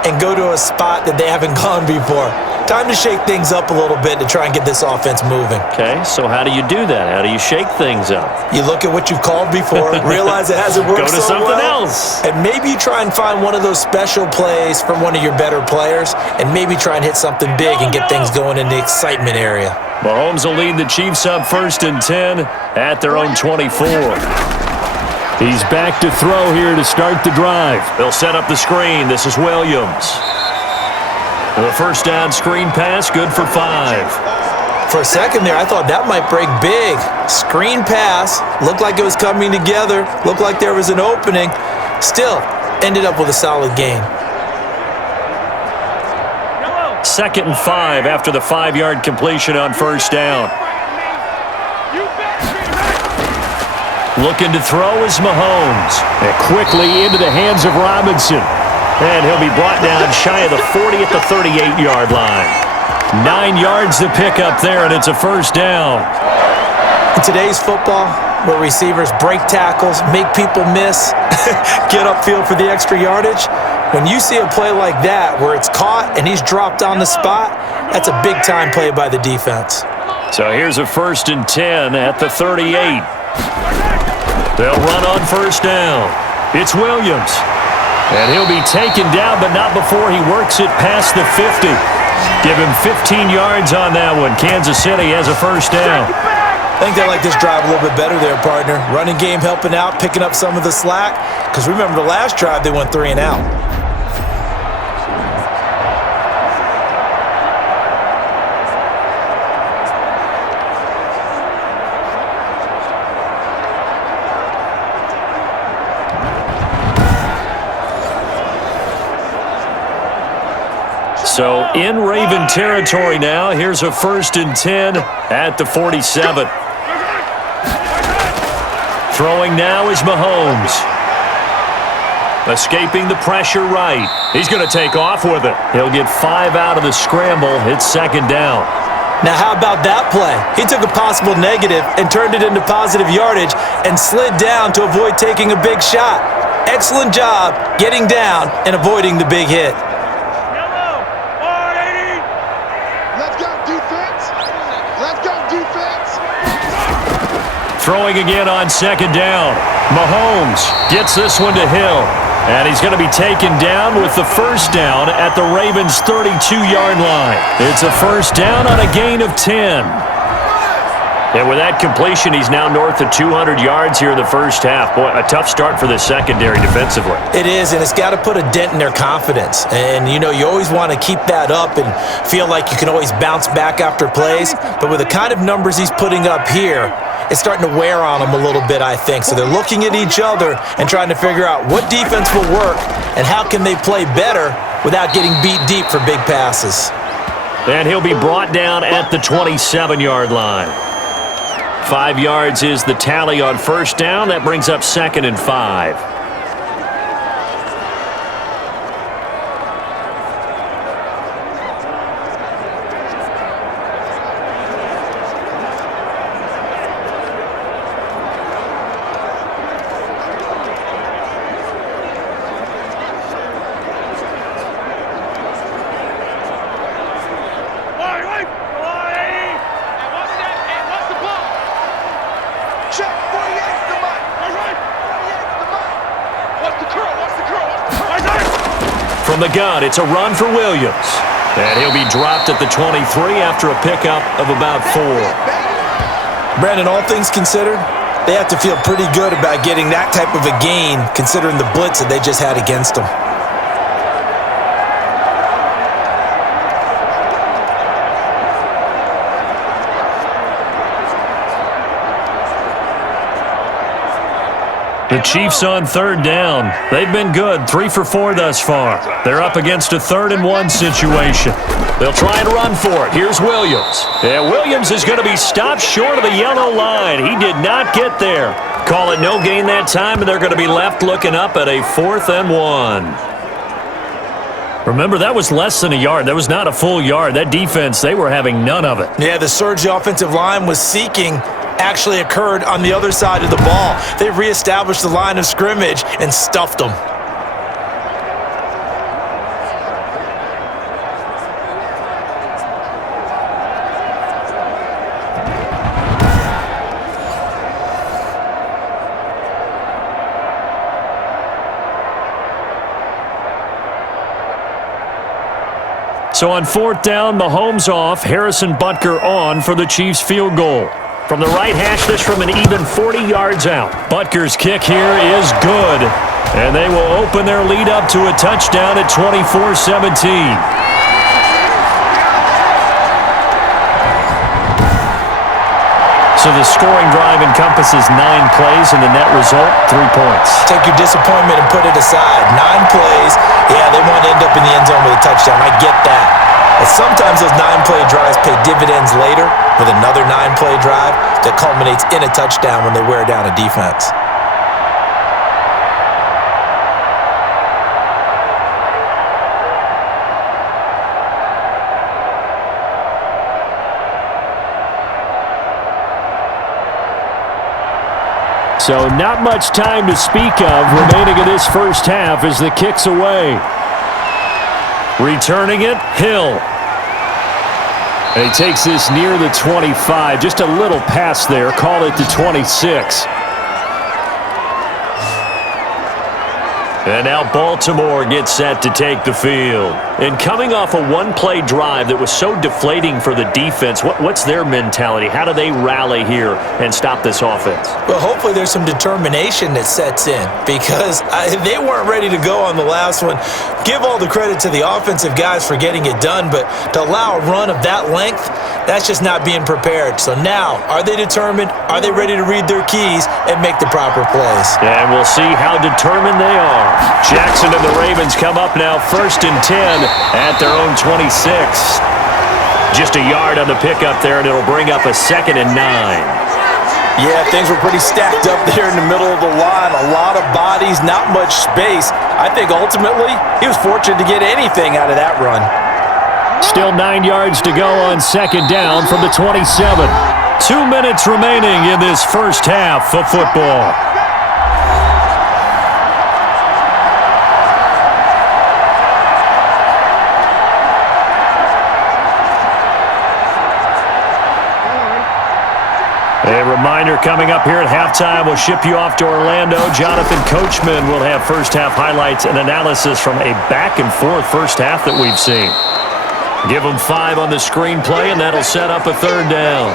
and go to a spot that they haven't gone before. Time to shake things up a little bit to try and get this offense moving. Okay, so how do you do that? How do you shake things up? You look at what you've called before, realize it hasn't worked Go to so something well, else. and maybe you try and find one of those special plays from one of your better players, and maybe try and hit something big and get things going in the excitement area. Mahomes will lead the Chiefs up 1st and 10 at their own 24. He's back to throw here to start the drive. They'll set up the screen. This is Williams. The first down screen pass, good for 5. For a second there, I thought that might break big. Screen pass, looked like it was coming together, looked like there was an opening. Still, ended up with a solid gain. 2nd and 5 after the 5-yard completion on first down. Looking to throw is Mahomes. And quickly into the hands of Robinson. And he'll be brought down shy of the 40 at the 38-yard line. 9 yards to pick up there, and it's a first down. In today's football, where receivers break tackles, make people miss, get upfield for the extra yardage, when you see a play like that where it's caught and he's dropped on the spot, that's a big-time play by the defense. So here's a 1st and 10 at the 38. They'll run on first down. It's Williams. And he'll be taken down, but not before he works it past the 50. Give him 15 yards on that one. Kansas City has a first down. I think they like this drive a little bit better there, partner. Running game helping out, picking up some of the slack. Because remember, the last drive they went 3-and-out. So in Raven territory now, here's a 1st and 10 at the 47. Throwing now is Mahomes. Escaping the pressure right. He's going to take off with it. He'll get 5 out of the scramble. It's second down. Now, how about that play? He took a possible negative and turned it into positive yardage and slid down to avoid taking a big shot. Excellent job getting down and avoiding the big hit. Let's go, defense. Let's go, defense. Throwing again on second down. Mahomes gets this one to Hill. And he's going to be taken down with the first down at the Ravens' 32-yard line. It's a first down on a gain of 10. And with that completion, he's now north of 200 yards here in the first half. Boy, a tough start for the secondary defensively. It is, and it's got to put a dent in their confidence. And, you know, you always want to keep that up and feel like you can always bounce back after plays. But with the kind of numbers he's putting up here, it's starting to wear on them a little bit, I think. So they're looking at each other and trying to figure out what defense will work and how can they play better without getting beat deep for big passes. And he'll be brought down at the 27-yard line. 5 yards is the tally on first down. That brings up 2nd and 5. From the gun, it's a run for Williams. And he'll be dropped at the 23 after a pickup of about 4. Brandon, all things considered, they have to feel pretty good about getting that type of a gain considering the blitz that they just had against them. The Chiefs on third down. They've been good, 3 for 4 thus far. They're up against a 3rd and 1 situation. They'll try and run for it. Here's Williams. And Williams is going to be stopped short of the yellow line. He did not get there. Call it no gain that time, and they're going to be left looking up at a 4th and 1. Remember, that was less than a yard. That was not a full yard. That defense, they were having none of it. Yeah, the surge the offensive line was seeking actually occurred on the other side of the ball. They reestablished the line of scrimmage and stuffed them. So on 4th down, Mahomes off, Harrison Butker on for the Chiefs field goal. From the right hash, this from an even 40 yards out. Butker's kick here is good. And they will open their lead up to a touchdown at 24-17. So the scoring drive encompasses 9 plays, and the net result, 3 points. Take your disappointment and put it aside. 9 plays, yeah, they want to end up in the end zone with a touchdown. I get that. But sometimes those 9-play drives pay dividends later with another 9-play drive that culminates in a touchdown when they wear down a defense. So not much time to speak of remaining in this first half as the kick's away. Returning it, Hill. And he takes this near the 25. Just a little pass there. Call it the 26. And now Baltimore gets set to take the field. And coming off a 1-play drive that was so deflating for the defense, what's their mentality? How do they rally here and stop this offense? Well, hopefully there's some determination that sets in because they weren't ready to go on the last one. Give all the credit to the offensive guys for getting it done, but to allow a run of that length, that's just not being prepared. So now, are they determined? Are they ready to read their keys and make the proper plays? And we'll see how determined they are. Jackson and the Ravens come up now 1st and 10 at their own 26. Just a yard on the pickup there, and it'll bring up a 2nd and 9. Yeah, things were pretty stacked up there in the middle of the line. A lot of bodies sees not much space. I think ultimately he was fortunate to get anything out of that run. Still 9 yards to go on second down from the 27. 2 minutes remaining in this first half of football. A reminder coming up here at halftime, we'll ship you off to Orlando. Jonathan Coachman will have first-half highlights and analysis from a back-and-forth first half that we've seen. Give them 5 on the screenplay, and that'll set up a third down.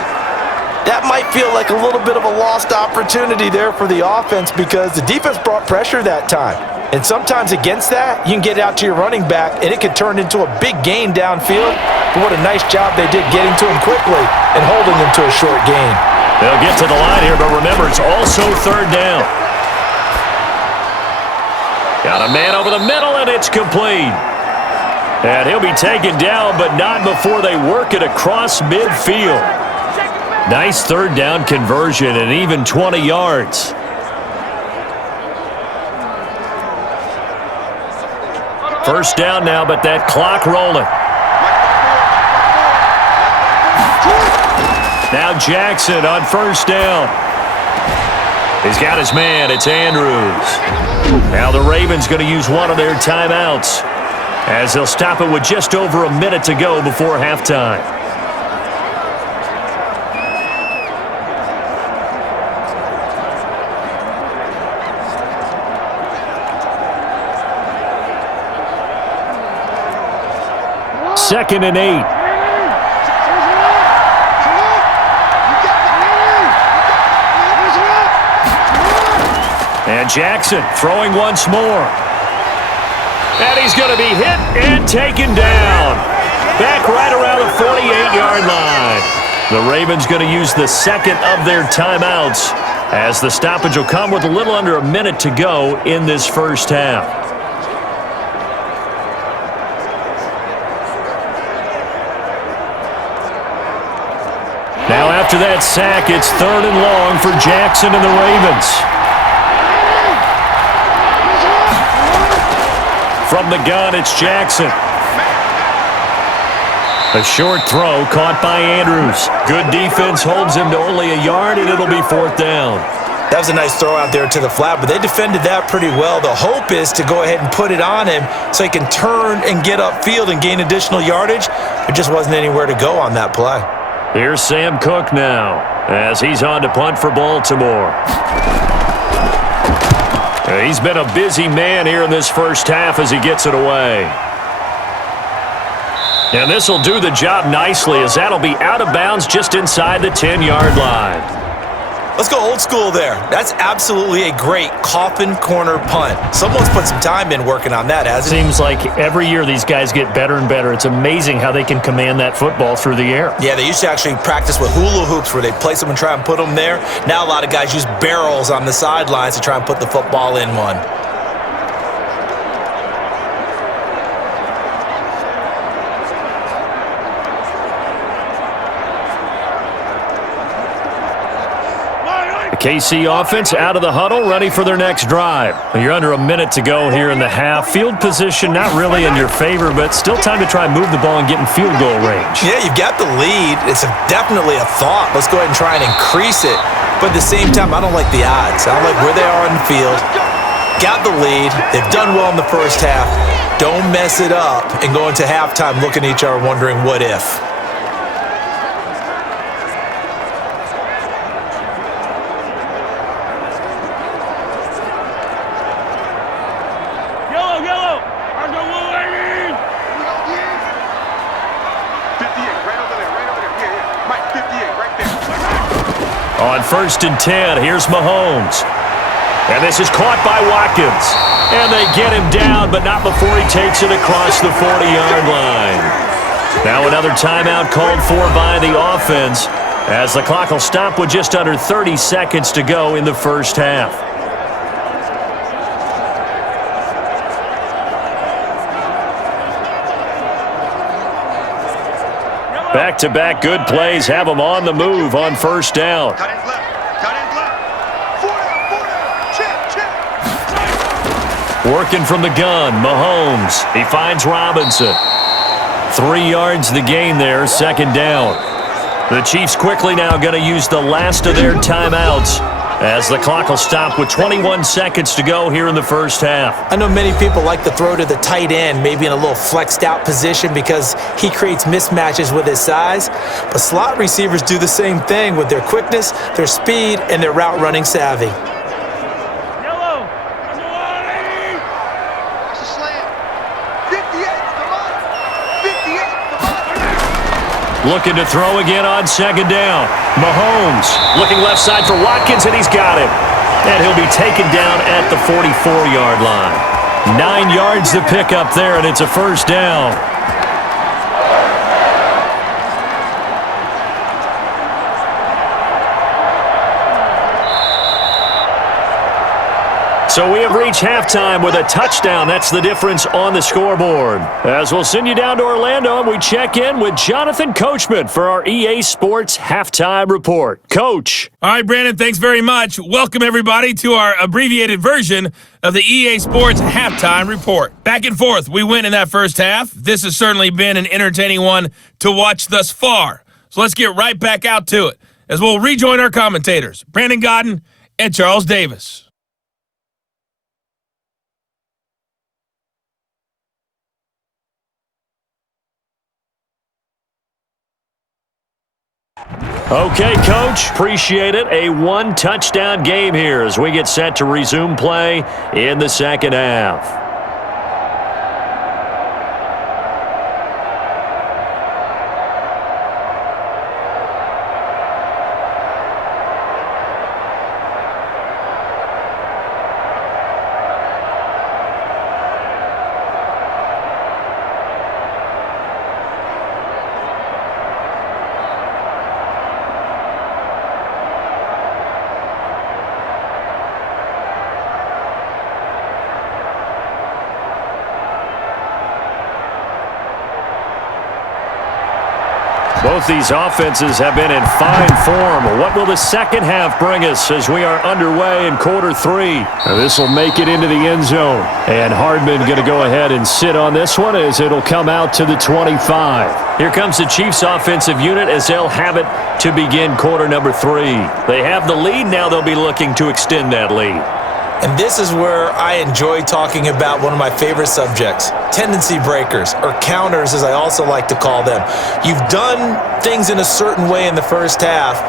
That might feel like a little bit of a lost opportunity there for the offense because the defense brought pressure that time. And sometimes against that, you can get out to your running back, and it could turn into a big gain downfield. But what a nice job they did getting to him quickly and holding him to a short gain. They'll get to the line here, but remember, it's also third down. Got a man over the middle, and it's complete. And he'll be taken down, but not before they work it across midfield. Nice third down conversion and even 20 yards. First down now, but that clock rolling. Now Jackson on first down. He's got his man. It's Andrews. Now the Ravens going to use one of their timeouts as they'll stop it with just over a minute to go before halftime. Second and 8. And Jackson throwing once more. And he's going to be hit and taken down. Back right around the 48-yard line. The Ravens going to use the second of their timeouts as the stoppage will come with a little under a minute to go in this first half. Now after that sack, it's third and long for Jackson and the Ravens. From the gun, it's Jackson. A short throw caught by Andrews. Good defense holds him to only a yard, and it'll be fourth down. That was a nice throw out there to the flat, but they defended that pretty well. The hope is to go ahead and put it on him so he can turn and get upfield and gain additional yardage. There just wasn't anywhere to go on that play. Here's Sam Cook now as he's on to punt for Baltimore. He's been a busy man here in this first half as he gets it away. And this will do the job nicely as that'll be out of bounds just inside the 10-yard line. Let's go old school there. That's absolutely a great coffin corner punt. Someone's put some time in working on that, hasn't it? Seems like every year these guys get better and better. It's amazing how they can command that football through the air. Yeah, they used to actually practice with hula hoops where they place them and try and put them there. Now a lot of guys use barrels on the sidelines to try and put the football in one. KC offense out of the huddle, ready for their next drive. You're under a minute to go here in the half. Field position not really in your favor, but still time to try and move the ball and get in field goal range. Yeah, you've got the lead. It's definitely a thought. Let's go ahead and try and increase it. But at the same time, I don't like the odds. I don't like where they are on the field. Got the lead. They've done well in the first half. Don't mess it up and go into halftime looking at each other wondering what if. On first and 10, here's Mahomes. And this is caught by Watkins. And they get him down, but not before he takes it across the 40-yard line. Now another timeout called for by the offense as the clock will stop with just under 30 seconds to go in the first half. Back-to-back good plays have them on the move on first down. Working from the gun, Mahomes. He finds Robinson. 3 yards the gain there, second down. The Chiefs quickly now going to use the last of their timeouts as the clock will stop with 21 seconds to go here in the first half. I know many people like to throw to the tight end, maybe in a little flexed out position because he creates mismatches with his size. But slot receivers do the same thing with their quickness, their speed, and their route running savvy. Looking to throw again on second down. Mahomes looking left side for Watkins, and he's got him. And he'll be taken down at the 44-yard line. 9 yards to pick up there, and it's a first down. So we have reached halftime with a touchdown. That's the difference on the scoreboard. As we'll send you down to Orlando, and we check in with Jonathan Coachman for our EA Sports Halftime Report. Coach. All right, Brandon, thanks very much. Welcome, everybody, to our abbreviated version of the EA Sports Halftime Report. Back and forth, we win in that first half. This has certainly been an entertaining one to watch thus far. So let's get right back out to it as we'll rejoin our commentators, Brandon Godden and Charles Davis. Okay, Coach, appreciate it. A one-touchdown game here as we get set to resume play in the second half. Both these offenses have been in fine form. What will the second half bring us as we are underway in quarter three? This will make it into the end zone. And Hardman going to go ahead and sit on this one as it'll come out to the 25. Here comes the Chiefs offensive unit as they'll have it to begin quarter number 3. They have the lead. Now they'll be looking to extend that lead. And this is where I enjoy talking about one of my favorite subjects, tendency breakers, or counters as I also like to call them. You've done things in a certain way in the first half,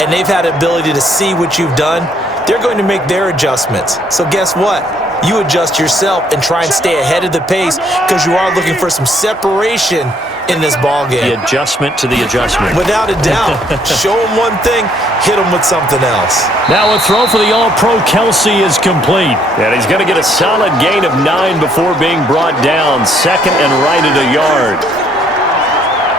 and they've had the ability to see what you've done. They're going to make their adjustments. So guess what? You adjust yourself and try and stay ahead of the pace because you are looking for some separation in this ball game. The adjustment to the adjustment. Without a doubt. Show them one thing, hit them with something else. Now a throw for the All-Pro Kelsey is complete. And he's going to get a solid gain of 9 before being brought down. Second and right at a yard.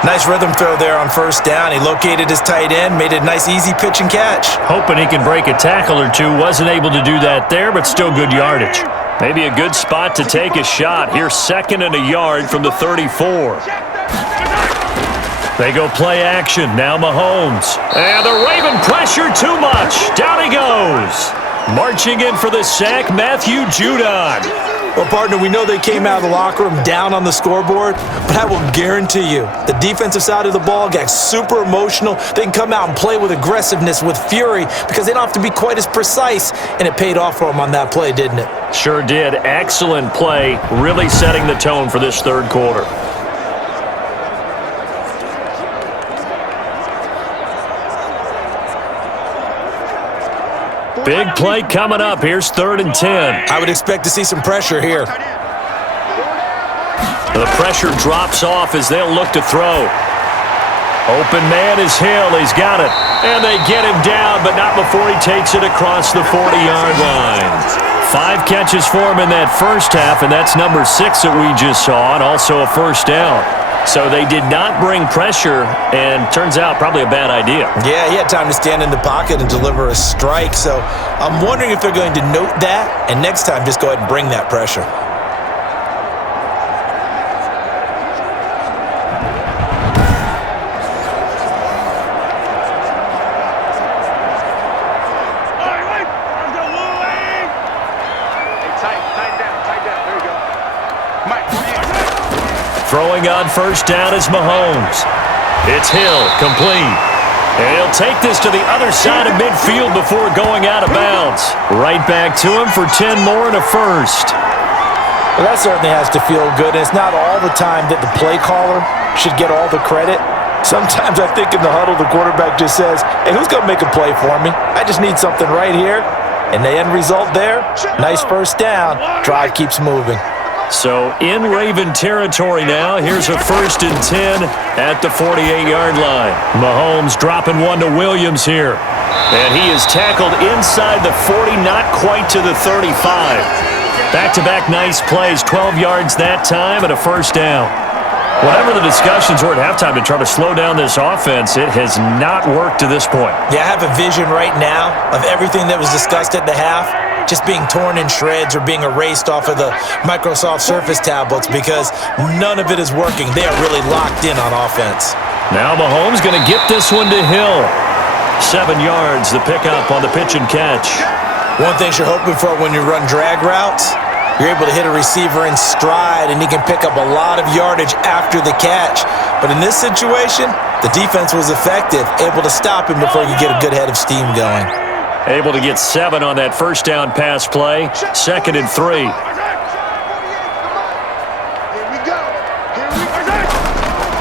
Nice rhythm throw there on first down. He located his tight end, made a nice easy pitch and catch. Hoping he can break a tackle or two. Wasn't able to do that there, but still good yardage. Maybe a good spot to take a shot. Here's second and a yard from the 34. They go play action. Now Mahomes. And the Raven pressure too much. Down he goes. Marching in for the sack, Matthew Judon. Well, partner, we know they came out of the locker room down on the scoreboard, but I will guarantee you the defensive side of the ball got super emotional. They can come out and play with aggressiveness, with fury, because they don't have to be quite as precise, and it paid off for them on that play, didn't it? Sure did. Excellent play, really setting the tone for this third quarter. Big play coming up. Here's 3rd and 10. I would expect to see some pressure here. The pressure drops off as they'll look to throw. Open man is Hill. He's got it. And they get him down, but not before he takes it across the 40-yard line. 5 catches for him in that first half, and that's number 6 that we just saw, and also a first down. So they did not bring pressure, and turns out probably a bad idea. Yeah, he had time to stand in the pocket and deliver a strike. So I'm wondering if they're going to note that, and next time just go ahead and bring that pressure. Throwing on first down is Mahomes. It's Hill, complete. And he'll take this to the other side of midfield before going out of bounds. Right back to him for 10 more and a first. Well, that certainly has to feel good. And it's not all the time that the play caller should get all the credit. Sometimes I think in the huddle, the quarterback just says, hey, who's going to make a play for me? I just need something right here. And the end result there, nice first down. Drive keeps moving. So in Raven territory now, here's a 1st and 10 at the 48-yard line. Mahomes dropping one to Williams here. And he is tackled inside the 40, not quite to the 35. Back-to-back nice plays, 12 yards that time and a first down. Whatever the discussions were at halftime to try to slow down this offense, it has not worked to this point. Yeah, I have a vision right now of everything that was discussed at the half just being torn in shreds or being erased off of the Microsoft Surface tablets because none of it is working. They are really locked in on offense. Now Mahomes going to get this one to Hill. 7 yards, the pickup on the pitch and catch. One thing you're hoping for when you run drag routes, you're able to hit a receiver in stride, and he can pick up a lot of yardage after the catch. But in this situation, the defense was effective, able to stop him before he could get a good head of steam going. Able to get 7 on that first down pass play. 2nd and 3.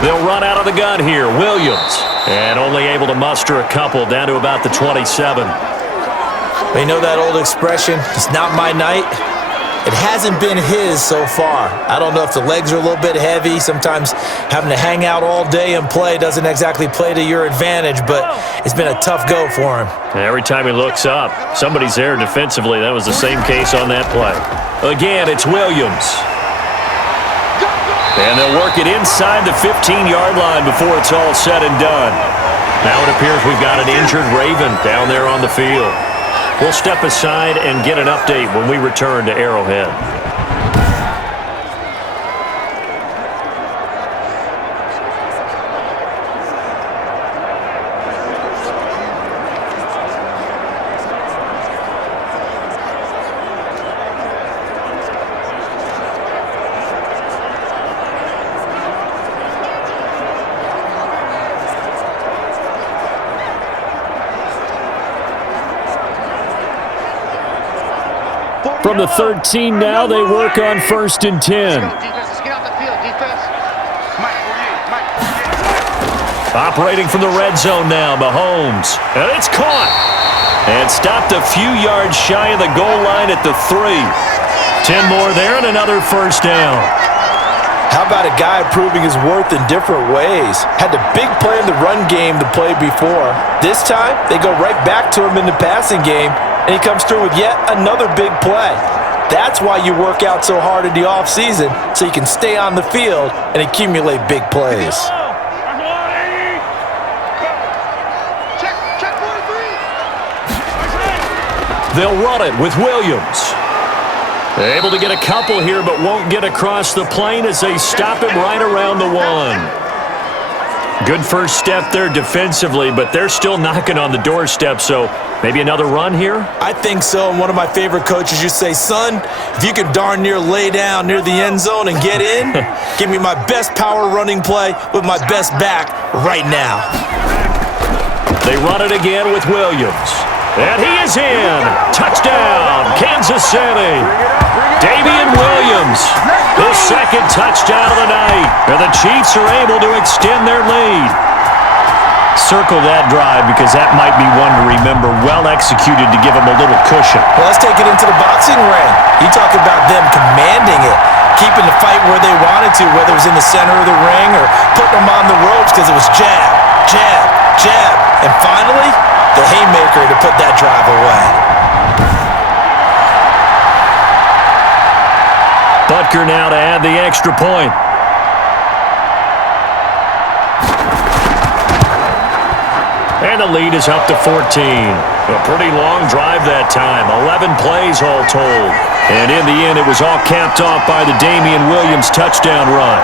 They'll run out of the gun here. Williams. And only able to muster a couple down to about the 27. You know that old expression, it's not my night? It hasn't been his so far. I don't know if the legs are a little bit heavy. Sometimes having to hang out all day and play doesn't exactly play to your advantage, but it's been a tough go for him. Every time he looks up, somebody's there defensively. That was the same case on that play. Again, it's Williams. And they'll work it inside the 15-yard line before it's all said and done. Now it appears we've got an injured Raven down there on the field. We'll step aside and get an update when we return to Arrowhead. From the 13 now, they work on 1st and 10. Operating from the red zone now, Mahomes. And it's caught. And stopped a few yards shy of the goal line at the 3. 10 more there and another first down. How about a guy proving his worth in different ways? Had the big play in the run game to play before. This time, they go right back to him in the passing game, and he comes through with yet another big play. That's why you work out so hard in the offseason, so you can stay on the field and accumulate big plays. They'll run it with Williams. Able to get a couple here, but won't get across the plane as they stop him right around the 1. Good first step there defensively, but they're still knocking on the doorstep, so maybe another run here? I think so, and one of my favorite coaches used to say, son, if you can darn near lay down near the end zone and get in, give me my best power running play with my best back right now. They run it again with Williams. And he is in. Touchdown, Kansas City. Damian Williams, his 2nd touchdown of the night. And the Chiefs are able to extend their lead. Circle that drive because that might be one to remember. Well executed to give them a little cushion. Well, let's take it into the boxing ring. You talk about them commanding it, keeping the fight where they wanted to, whether it was in the center of the ring or putting them on the ropes because it was jab, jab, jab. And finally, the haymaker to put that drive away. Butker now to add the extra point. And the lead is up to 14. A pretty long drive that time. 11 plays all told. And in the end, it was all capped off by the Damian Williams touchdown run.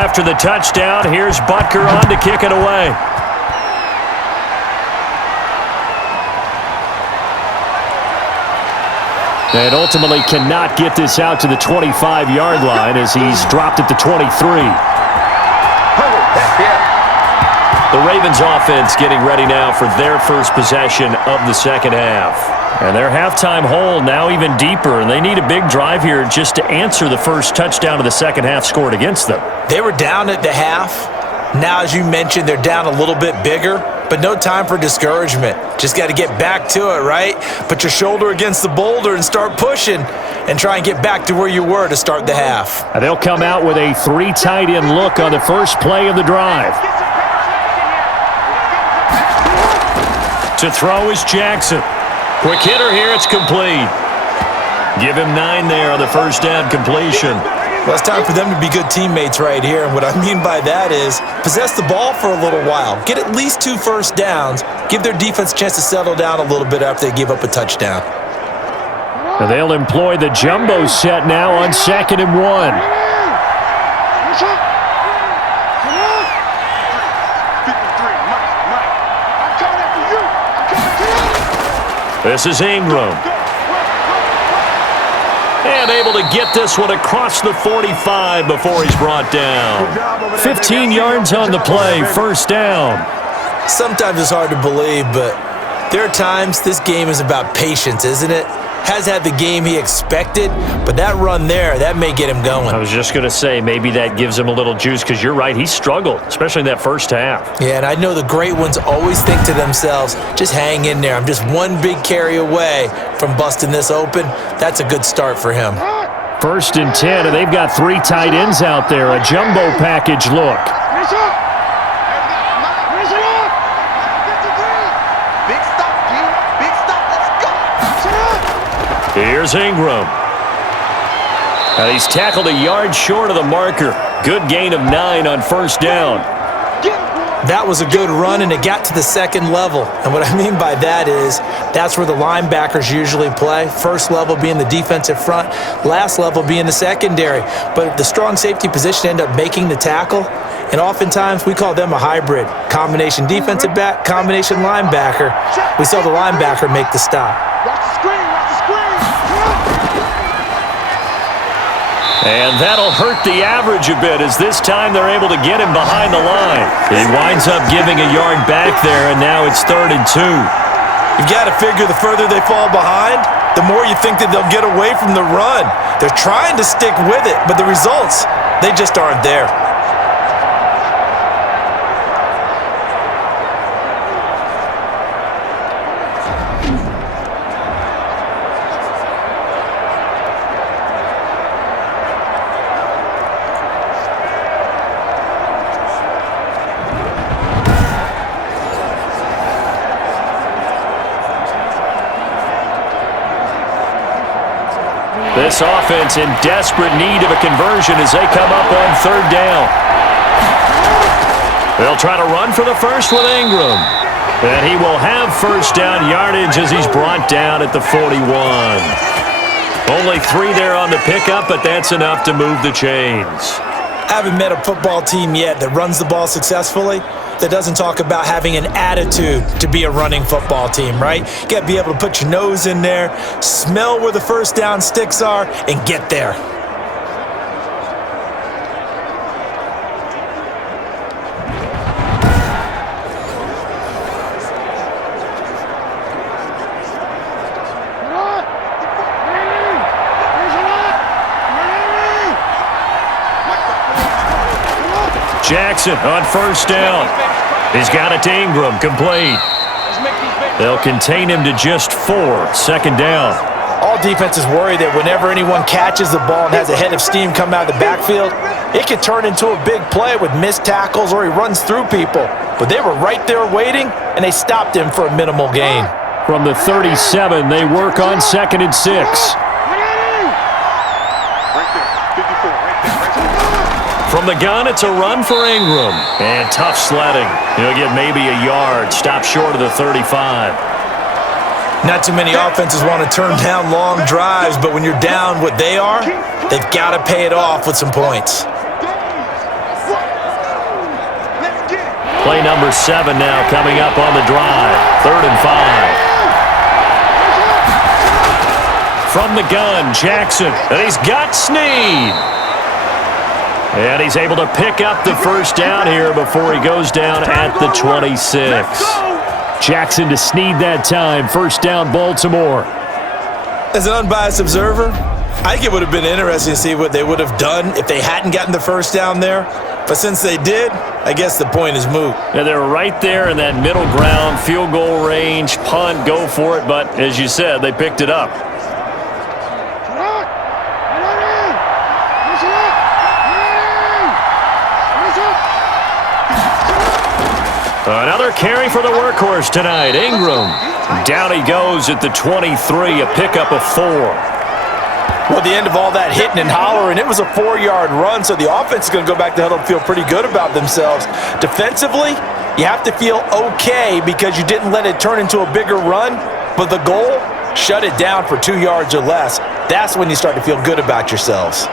after the touchdown, here's Butker on to kick it away. And ultimately cannot get this out to the 25-yard line as he's dropped at the 23. The Ravens offense getting ready now for their first possession of the second half. And their halftime hole now even deeper, and they need a big drive here just to answer the first touchdown of the second half scored against them. They were down at the half. Now, as you mentioned, they're down a little bit bigger, but no time for discouragement. Just got to get back to it, right? Put your shoulder against the boulder and start pushing and try and get back to where you were to start the half. And they'll come out with a 3 tight end look on the first play of the drive. To throw is Jackson. Quick hitter here, it's complete. Give him 9 there on the first down completion. Well, it's time for them to be good teammates right here, and what I mean by that is possess the ball for a little while. Get at least 2 first downs. Give their defense a chance to settle down a little bit after they give up a touchdown. And they'll employ the jumbo set now on 2nd and 1. This is Ingram. And able to get this one across the 45 before he's brought down. 15 yards on the play, first down. Sometimes it's hard to believe, but there are times this game is about patience, isn't it? Has had the game he expected, but that run there, that may get him going. I was just going to say, maybe that gives him a little juice because you're right, he struggled, especially in that first half. Yeah, and I know the great ones always think to themselves, just hang in there. I'm just one big carry away from busting this open. That's a good start for him. 1st and 10, and they've got 3 tight ends out there. A jumbo package look. Here's Ingram. And he's tackled a yard short of the marker. Good gain of 9 on first down. That was a good run, and it got to the second level. And what I mean by that is that's where the linebackers usually play. First level being the defensive front, last level being the secondary. But the strong safety position ended up making the tackle, and oftentimes we call them a hybrid. Combination defensive back, combination linebacker. We saw the linebacker make the stop. And that'll hurt the average a bit as this time they're able to get him behind the line. He winds up giving a yard back there, and now it's 3rd and 2. You've got to figure the further they fall behind, the more you think that they'll get away from the run. They're trying to stick with it, but the results, they just aren't there. This offense in desperate need of a conversion as they come up on 3rd down. They'll try to run for the first with Ingram. And he will have first down yardage as he's brought down at the 41. Only 3 there on the pickup, but that's enough to move the chains. I haven't met a football team yet that runs the ball successfully that doesn't talk about having an attitude to be a running football team, right? You got to be able to put your nose in there, smell where the first down sticks are, and get there. Jackson on first down. He's got it to Ingram, complete. They'll contain him to just 4, 2nd down. All defenses worry that whenever anyone catches the ball and has a head of steam come out of the backfield, it could turn into a big play with missed tackles or he runs through people. But they were right there waiting, and they stopped him for a minimal gain. From the 37, they work on 2nd and 6. From the gun, it's a run for Ingram. And tough sledding. He'll get maybe a yard, stop short of the 35. Not too many offenses want to turn down long drives, but when you're down what they are, they've got to pay it off with some points. Play number 7 now coming up on the drive. 3rd and 5. From the gun, Jackson. And he's got Snead. And he's able to pick up the first down here before he goes down at the 26. Jackson to Snead that time. First down, Baltimore. As an unbiased observer, I think it would have been interesting to see what they would have done if they hadn't gotten the first down there. But since they did, I guess the point is moot. Yeah, they're right there in that middle ground, field goal range, punt, go for it. But as you said, they picked it up. Another carry for the workhorse tonight, Ingram. Down he goes at the 23, a pickup of 4. Well, the end of all that hitting and hollering, it was a 4-yard run, so the offense is going to go back to huddle and feel pretty good about themselves. Defensively, you have to feel okay because you didn't let it turn into a bigger run, but the goal, shut it down for 2 yards or less. That's when you start to feel good about yourselves.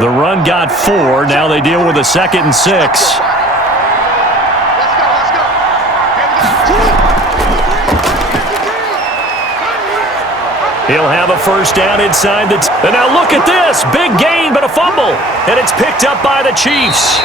The run got 4. Now they deal with a 2nd and 6. He'll have a first down inside the... And now look at this. Big gain, but a fumble. And it's picked up by the Chiefs.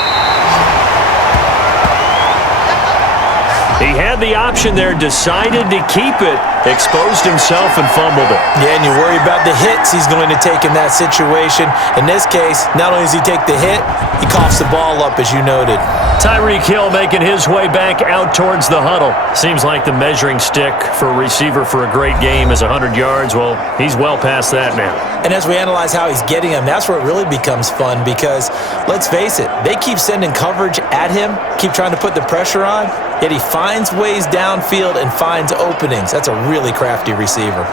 He had the option there, decided to keep it, exposed himself and fumbled it. Yeah, and you worry about the hits he's going to take in that situation. In this case, not only does he take the hit, he coughs the ball up, as you noted. Tyreek Hill making his way back out towards the huddle. Seems like the measuring stick for a receiver for a great game is 100 yards. Well, he's well past that now. And as we analyze how he's getting them, that's where it really becomes fun because, let's face it, they keep sending coverage at him, keep trying to put the pressure on, yet he finds ways downfield and finds openings. That's a really crafty receiver.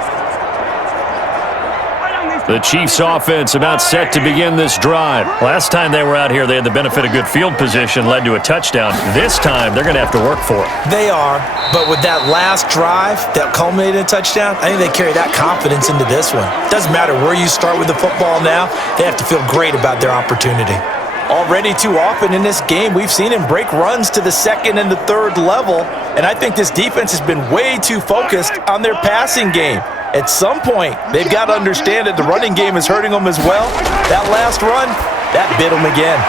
The Chiefs offense about set to begin this drive. Last time they were out here, they had the benefit of good field position, led to a touchdown. This time, they're going to have to work for it. They are, but with that last drive that culminated in a touchdown, I think they carry that confidence into this one. Doesn't matter where you start with the football now, they have to feel great about their opportunity. Already too often in this game, we've seen him break runs to the 2nd and the 3rd level, and I think this defense has been way too focused on their passing game. At some point, they've got to understand that the running game is hurting them as well. That last run, that bit them again.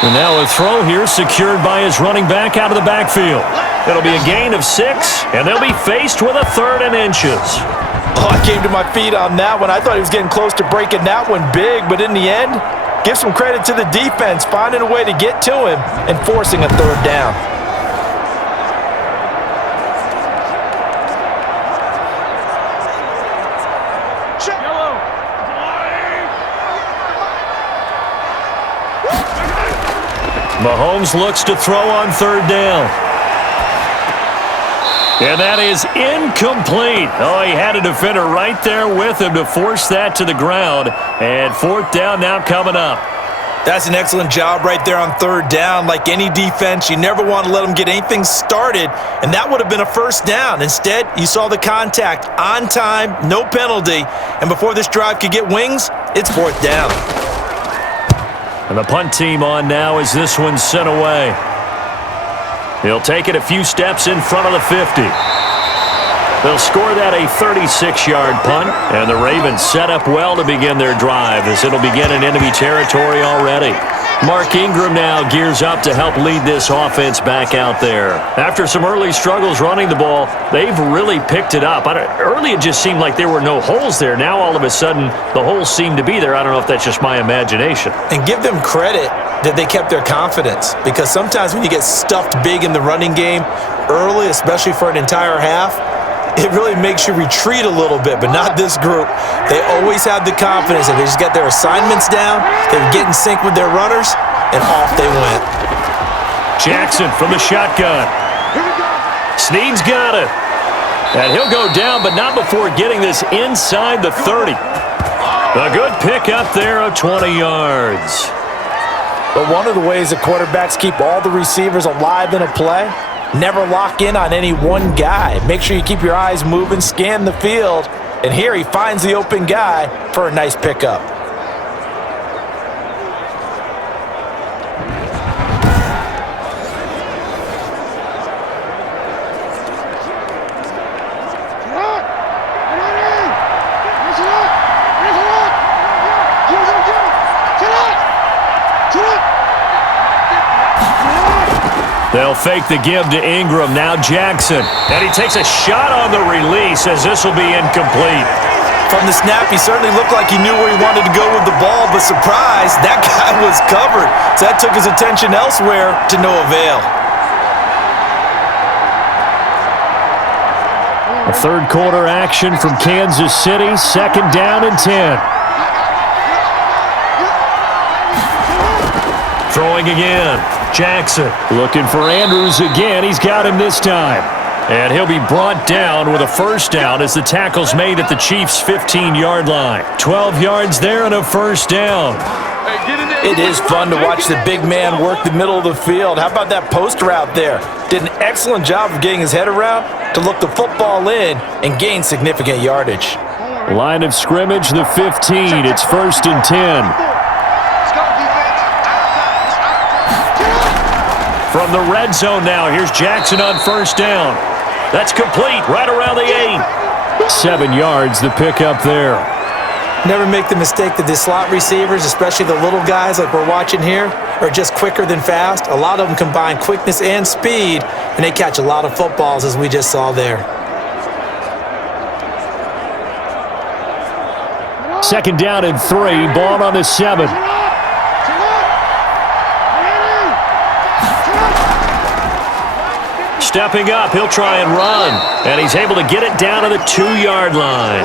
And now a throw here secured by his running back out of the backfield. It'll be a gain of 6, and they'll be faced with a 3rd and inches. Oh, I came to my feet on that one. I thought he was getting close to breaking that one big, but in the end, give some credit to the defense, finding a way to get to him and forcing a 3rd down. Mahomes looks to throw on 3rd down. And that is incomplete. Oh, he had a defender right there with him to force that to the ground. And 4th down now coming up. That's an excellent job right there on 3rd down. Like any defense, you never want to let them get anything started, and that would have been a first down. Instead, you saw the contact on time, no penalty, and before this drive could get wings, it's 4th down. And the punt team on now as this one's sent away. He'll take it a few steps in front of the 50. They'll score that a 36-yard punt, and the Ravens set up well to begin their drive as it'll begin in enemy territory already. Mark Ingram now gears up to help lead this offense back out there. After some early struggles running the ball, they've really picked it up. Early it just seemed like there were no holes there. Now all of a sudden the holes seem to be there. I don't know if that's just my imagination. And give them credit that they kept their confidence, because sometimes when you get stuffed big in the running game early, especially for an entire half, it really makes you retreat a little bit, but not this group. They always had the confidence that they just got their assignments down, they would get in sync with their runners, and off they went. Jackson from the shotgun. Snead's got it. And he'll go down, but not before getting this inside the 30. A good pick up there of 20 yards. But one of the ways the quarterbacks keep all the receivers alive in a play, never lock in on any one guy. Make sure you keep your eyes moving, scan the field, and here he finds the open guy for a nice pickup. They'll fake the give to Ingram. Now Jackson. And he takes a shot on the release as this will be incomplete. From the snap, he certainly looked like he knew where he wanted to go with the ball, but surprise, that guy was covered. So that took his attention elsewhere to no avail. A third quarter action from Kansas City. 2nd down and 10. Throwing again. Jackson looking for Andrews again. He's got him this time. And he'll be brought down with a first down as the tackle's made at the Chiefs' 15-yard line. 12 yards there and a first down. It is fun to watch the big man work the middle of the field. How about that post route there? Did an excellent job of getting his head around to look the football in and gain significant yardage. Line of scrimmage, the 15. It's 1st and 10. From the red zone now, here's Jackson on first down. That's complete, right around the 8. 7 yards, the pickup there. Never make the mistake that the slot receivers, especially the little guys like we're watching here, are just quicker than fast. A lot of them combine quickness and speed, and they catch a lot of footballs, as we just saw there. 2nd down and 3, ball on the 7. Stepping up, he'll try and run. And he's able to get it down to the 2-yard line.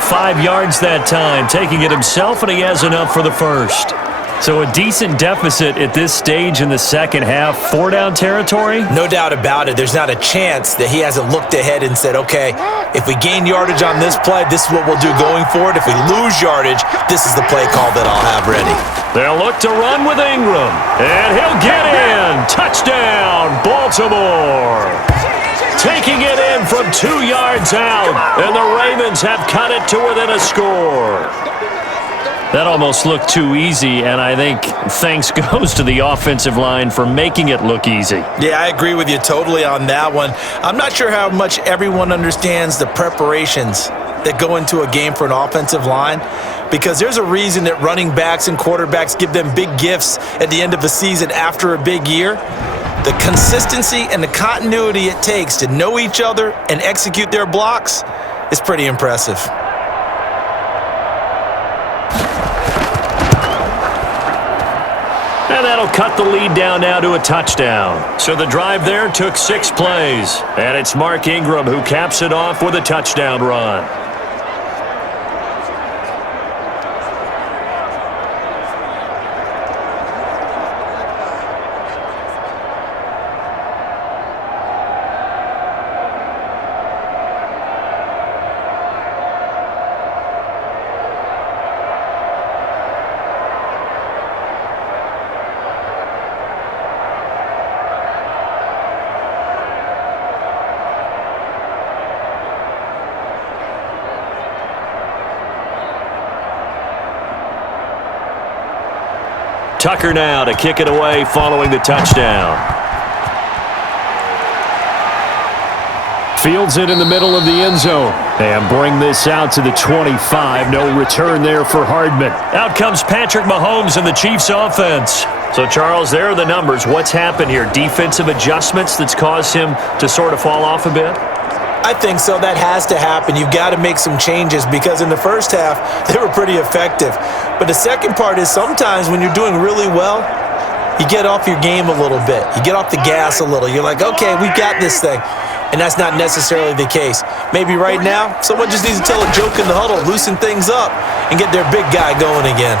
5 yards that time, taking it himself, and he has enough for the first. So a decent deficit at this stage in the second half. 4-down territory? No doubt about it. There's not a chance that he hasn't looked ahead and said, okay, if we gain yardage on this play, this is what we'll do going forward. If we lose yardage, this is the play call that I'll have ready. They'll look to run with Ingram. And he'll get in. Touchdown, Baltimore. Taking it in from 2 yards out. And the Ravens have cut it to within a score. That almost looked too easy, and I think thanks goes to the offensive line for making it look easy. Yeah, I agree with you totally on that one. I'm not sure how much everyone understands the preparations that go into a game for an offensive line, because there's a reason that running backs and quarterbacks give them big gifts at the end of the season after a big year. The consistency and the continuity it takes to know each other and execute their blocks is pretty impressive. And that'll cut the lead down now to a touchdown. So the drive there took 6 plays. And it's Mark Ingram who caps it off with a touchdown run. Tucker now to kick it away following the touchdown. Fields it in the middle of the end zone. And bring this out to the 25. No return there for Hardman. Out comes Patrick Mahomes and the Chiefs offense. So, Charles, there are the numbers. What's happened here? Defensive adjustments that's caused him to sort of fall off a bit? I think so. That has to happen. You've got to make some changes because in the first half, they were pretty effective. But the second part is sometimes when you're doing really well, you get off your game a little bit. You get off the gas a little. You're like, okay, we got this thing. And that's not necessarily the case. Maybe right now, someone just needs to tell a joke in the huddle, loosen things up, and get their big guy going again.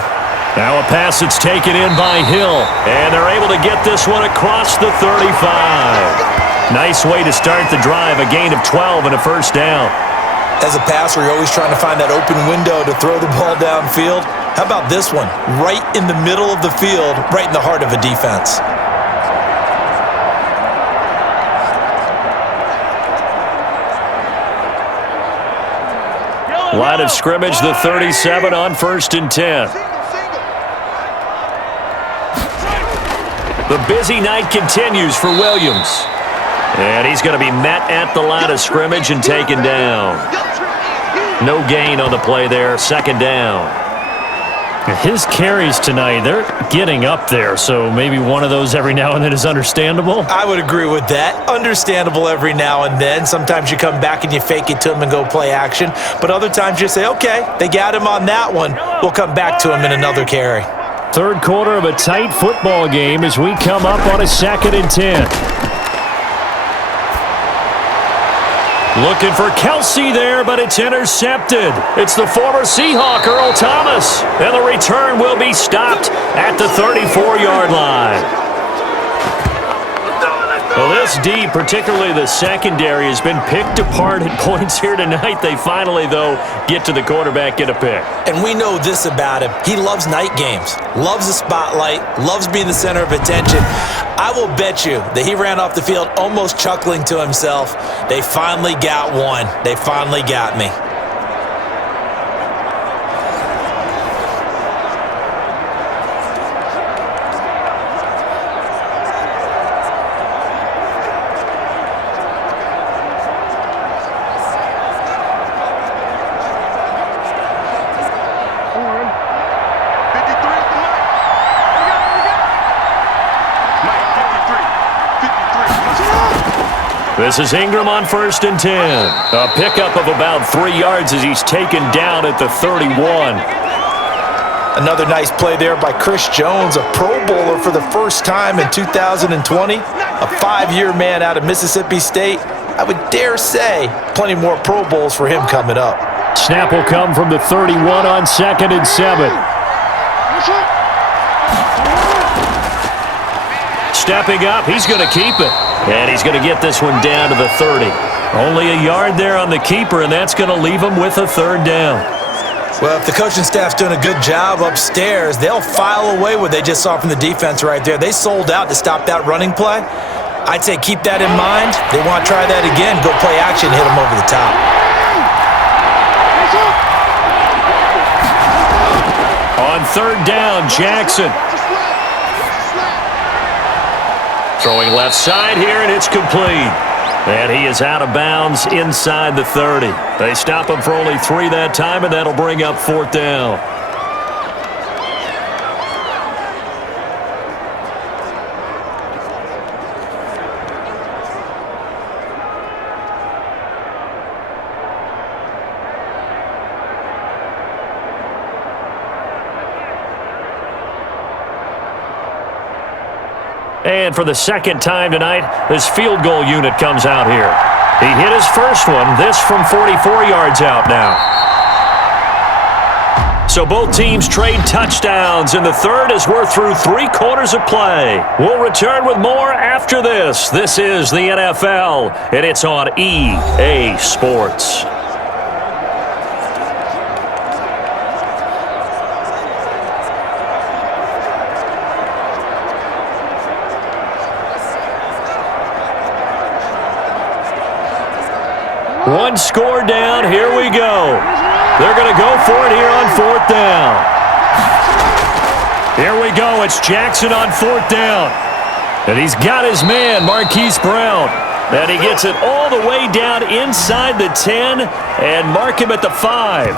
Now a pass that's taken in by Hill. And they're able to get this one across the 35. Nice way to start the drive, a gain of 12 and a first down. As a passer, you're always trying to find that open window to throw the ball downfield. How about this one? Right in the middle of the field, right in the heart of a defense. Line of scrimmage, the 37 on 1st and 10. The busy night continues for Williams. And he's going to be met at the line of scrimmage and taken down. No gain on the play there, 2nd down. His carries tonight, they're getting up there, so maybe one of those every now and then is understandable. I would agree with that. Understandable every now and then. Sometimes you come back and you fake it to him and go play action. But other times you say, okay, they got him on that one. We'll come back to him in another carry. Third quarter of a tight football game as we come up on a 2nd and 10. Looking for Kelsey there, but it's intercepted. It's the former Seahawk, Earl Thomas. And the return will be stopped at the 34-yard line. Well, this D, particularly the secondary, has been picked apart at points here tonight. They finally, though, get to the quarterback, get a pick. And we know this about him. He loves night games, loves the spotlight, loves being the center of attention. I will bet you that he ran off the field almost chuckling to himself. They finally got one. They finally got me. This is Ingram on 1st and 10. A pickup of about 3 yards as he's taken down at the 31. Another nice play there by Chris Jones, a Pro Bowler for the first time in 2020. A 5-year man out of Mississippi State. I would dare say plenty more Pro Bowls for him coming up. Snap will come from the 31 on 2nd and 7. Stepping up, he's going to keep it. And he's going to get this one down to the 30. Only a yard there on the keeper, and that's going to leave him with a 3rd down. Well, if the coaching staff's doing a good job upstairs, they'll file away what they just saw from the defense right there. They sold out to stop that running play. I'd say keep that in mind. They want to try that again. Go play action, hit them over the top. On 3rd down, Jackson. Throwing left side here, and it's complete. And he is out of bounds inside the 30. They stop him for only 3 that time, and that'll bring up 4th down. And for the 2nd time tonight, this field goal unit comes out here. He hit his first one, this from 44 yards out now. So both teams trade touchdowns in the 3rd as we're through 3 quarters of play. We'll return with more after this. This is the NFL, and it's on EA Sports. One score down, here we go. They're going to go for it here on 4th down. Here we go, it's Jackson on 4th down. And he's got his man, Marquise Brown. And he gets it all the way down inside the 10 and mark him at the 5.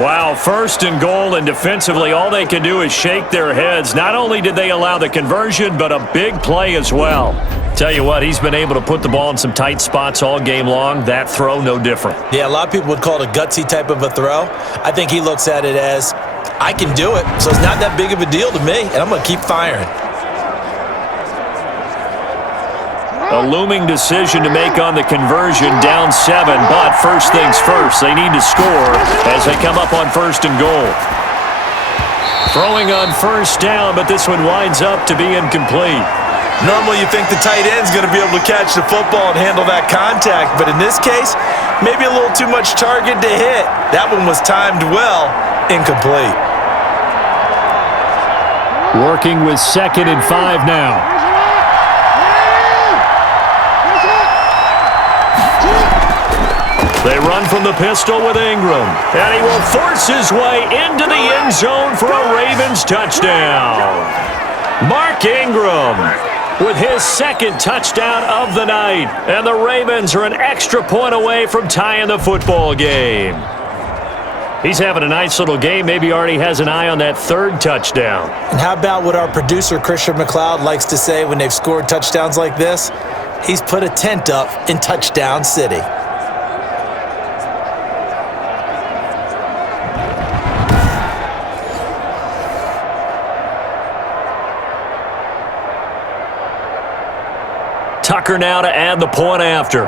Wow, 1st and goal, and defensively all they can do is shake their heads. Not only did they allow the conversion, but a big play as well. Tell you what, he's been able to put the ball in some tight spots all game long. That throw, no different. Yeah, a lot of people would call it a gutsy type of a throw. I think he looks at it as, I can do it, so it's not that big of a deal to me, and I'm going to keep firing. A looming decision to make on the conversion, down 7, but first things first, they need to score as they come up on 1st and goal. Throwing on 1st down, but this one winds up to be incomplete. Normally you think the tight end's going to be able to catch the football and handle that contact, but in this case, maybe a little too much target to hit. That one was timed well, incomplete. Working with 2nd and 5 now. They run from the pistol with Ingram, and he will force his way into the end zone for a Ravens touchdown. Mark Ingram with his 2nd touchdown of the night, and the Ravens are an extra point away from tying the football game. He's having a nice little game. Maybe already has an eye on that third touchdown. And how about what our producer, Christian McLeod, likes to say when they've scored touchdowns like this? He's put a tent up in Touchdown City. Tucker now to add the point after.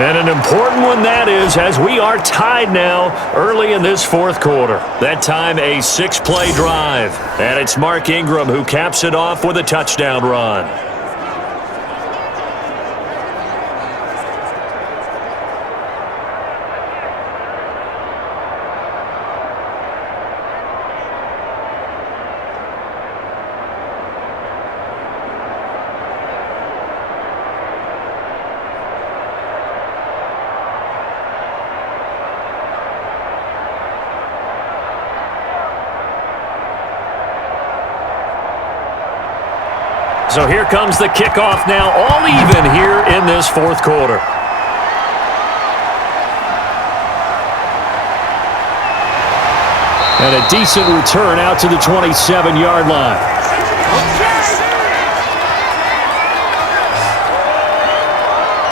And an important one that is, as we are tied now early in this fourth quarter. That time a 6-play drive. And it's Mark Ingram who caps it off with a touchdown run. So here comes the kickoff now, all even here in this fourth quarter. And a decent return out to the 27-yard line.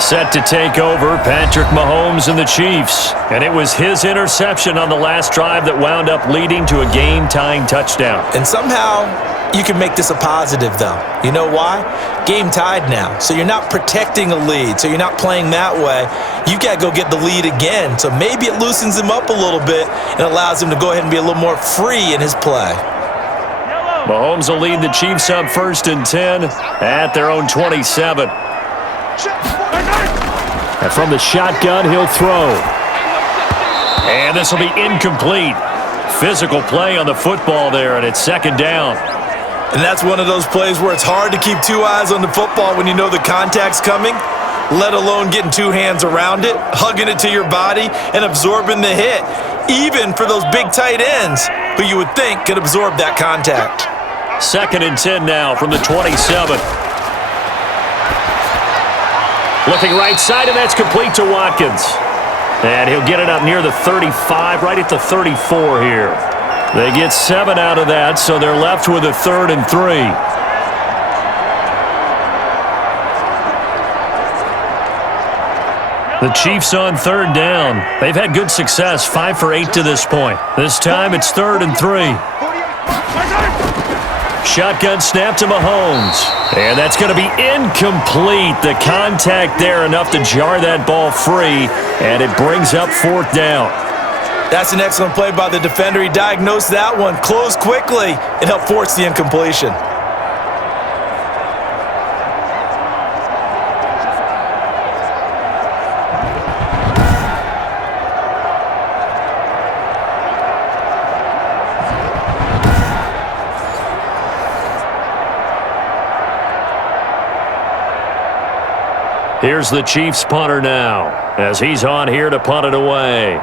Set to take over, Patrick Mahomes and the Chiefs. And it was his interception on the last drive that wound up leading to a game-tying touchdown. And somehow you can make this a positive, though. You know why? Game tied now. So you're not protecting a lead. So you're not playing that way. You've got to go get the lead again. So maybe it loosens him up a little bit and allows him to go ahead and be a little more free in his play. Mahomes will lead the Chiefs up 1st and 10 at their own 27. And from the shotgun, he'll throw. And this will be incomplete. Physical play on the football there, and it's 2nd down. And that's one of those plays where it's hard to keep two eyes on the football when you know the contact's coming, let alone getting two hands around it, hugging it to your body, and absorbing the hit, even for those big tight ends who you would think could absorb that contact. 2nd and 10 now from the 27. Looking right side, and that's complete to Watkins. And he'll get it up near the 35, right at the 34 here. They get 7 out of that, so they're left with a 3rd and 3. The Chiefs on 3rd down. They've had good success, 5 for 8 to this point. This time it's 3rd and 3. Shotgun snap to Mahomes. And that's going to be incomplete. The contact there enough to jar that ball free, and it brings up 4th down. That's an excellent play by the defender. He diagnosed that one, closed quickly, and helped force the incompletion. Here's the Chiefs punter now, as he's on here to punt it away.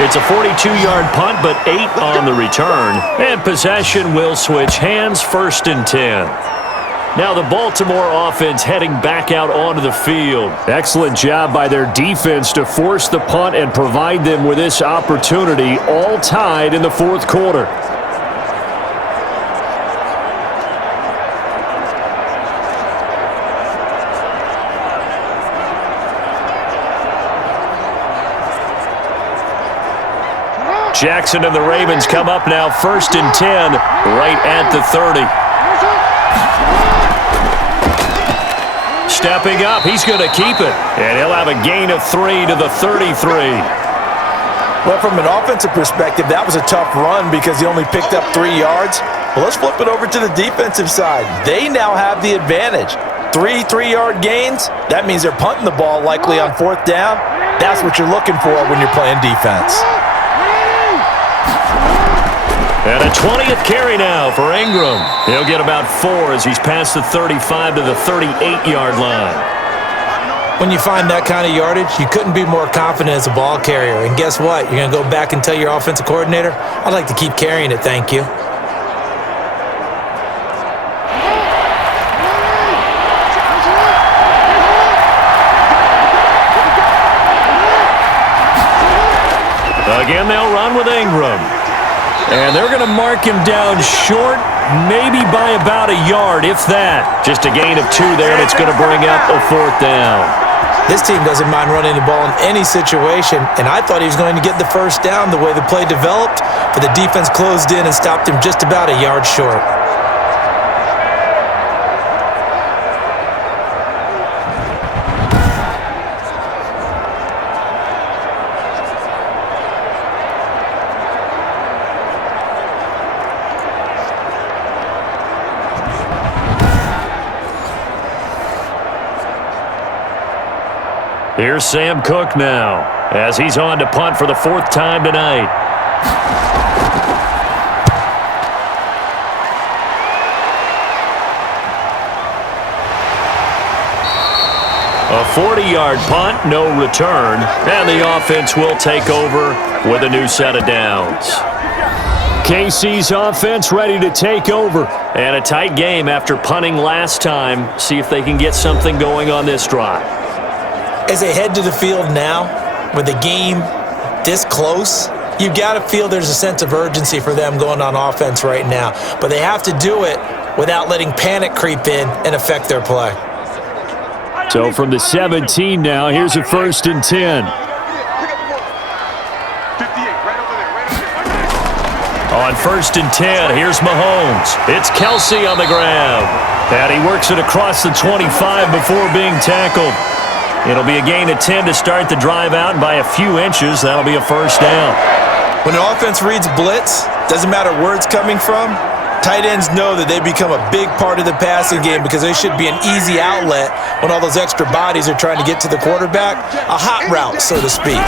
It's a 42-yard punt, but 8 on the return. And possession will switch hands, 1st and 10. Now the Baltimore offense heading back out onto the field. Excellent job by their defense to force the punt and provide them with this opportunity, all tied in the 4th quarter. Jackson and the Ravens come up now 1st and 10, right at the 30. Stepping up, he's going to keep it. And he'll have a gain of 3 to the 33. Well, from an offensive perspective, that was a tough run because he only picked up 3 yards. Well, let's flip it over to the defensive side. They now have the advantage. 3 3-yard gains, that means they're punting the ball likely on 4th down. That's what you're looking for when you're playing defense. And a 20th carry now for Ingram. He'll get about 4 as he's past the 35 to the 38-yard line. When you find that kind of yardage, you couldn't be more confident as a ball carrier. And guess what? You're going to go back and tell your offensive coordinator, I'd like to keep carrying it, thank you. Again, they'll run with Ingram. And they're going to mark him down short, maybe by about a yard, if that. Just a gain of 2 there, and it's going to bring up a 4th down. This team doesn't mind running the ball in any situation, and I thought he was going to get the first down the way the play developed, but the defense closed in and stopped him just about a yard short. Here's Sam Cook now, as he's on to punt for the 4th time tonight. A 40-yard punt, no return, and the offense will take over with a new set of downs. KC's offense ready to take over, and a tight game after punting last time. See if they can get something going on this drive. As they head to the field now, with the game this close, you've got to feel there's a sense of urgency for them going on offense right now. But they have to do it without letting panic creep in and affect their play. So from the 17 now, here's a 1st and 10. On 1st and 10, here's Mahomes. It's Kelsey on the grab. And he works it across the 25 before being tackled. It'll be a gain of 10 to start the drive out, and by a few inches, that'll be a 1st down. When an offense reads blitz, doesn't matter where it's coming from, tight ends know that they become a big part of the passing game because they should be an easy outlet when all those extra bodies are trying to get to the quarterback. A hot route, so to speak.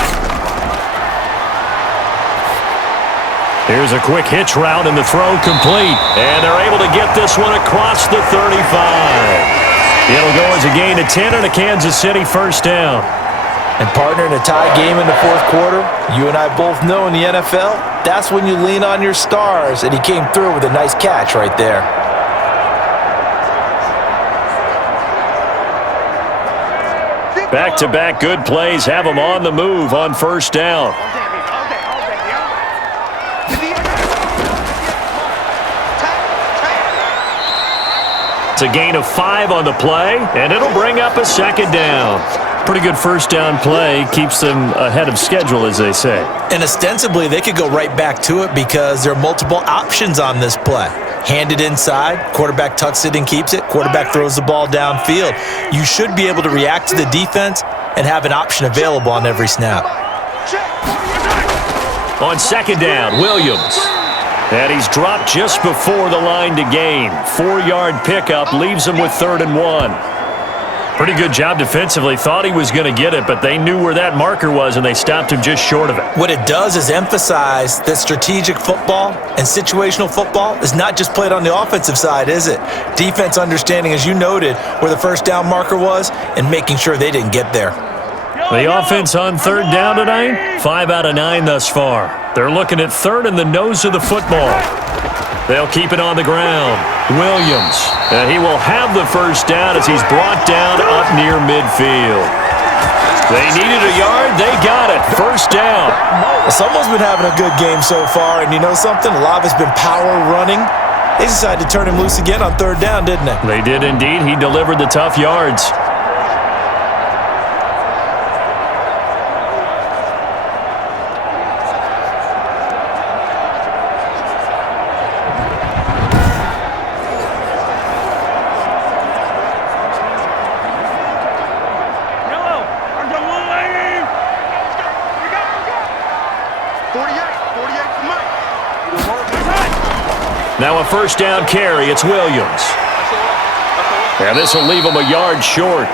Here's a quick hitch route, and the throw complete. And they're able to get this one across the 35. It'll go as a gain of 10 and a Kansas City 1st down. And partner, in a tie game in the 4th quarter, you and I both know in the NFL, that's when you lean on your stars, and he came through with a nice catch right there. Back-to-back good plays have them on the move on 1st down. It's a gain of 5 on the play, and it'll bring up a 2nd down. Pretty good 1st down play. Keeps them ahead of schedule, as they say. And ostensibly, they could go right back to it because there are multiple options on this play. Hand it inside, quarterback tucks it and keeps it, quarterback throws the ball downfield. You should be able to react to the defense and have an option available on every snap. On 2nd down, Williams. And he's dropped just before the line to gain. 4-yard pickup leaves him with 3rd and 1. Pretty good job defensively. Thought he was going to get it, but they knew where that marker was, and they stopped him just short of it. What it does is emphasize that strategic football and situational football is not just played on the offensive side, is it? Defense understanding, as you noted, where the 1st down marker was and making sure they didn't get there. The offense on 3rd down tonight, 5 out of 9 thus far. They're looking at 3rd in the nose of the football. They'll keep it on the ground. Williams, and he will have the 1st down as he's brought down up near midfield. They needed a yard. They got it. 1st down. Someone's been having a good game so far, and you know something? A lot of it's been power running. They decided to turn him loose again on 3rd down, didn't they? They did indeed. He delivered the tough yards. Now a 1st down carry. It's Williams. And this will leave him a yard short.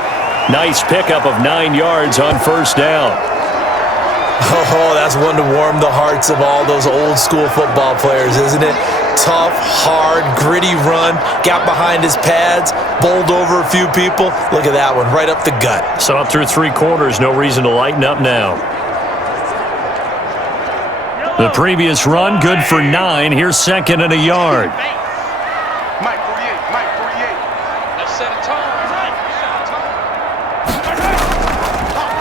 Nice pickup of 9 yards on 1st down. Oh, that's one to warm the hearts of all those old school football players, isn't it? tough, hard, gritty run. Got behind his pads, bowled over a few people. Look at that one, right up the gut. So up through 3 quarters, no reason to lighten up now. The previous run, good for 9. Here's second and a yard.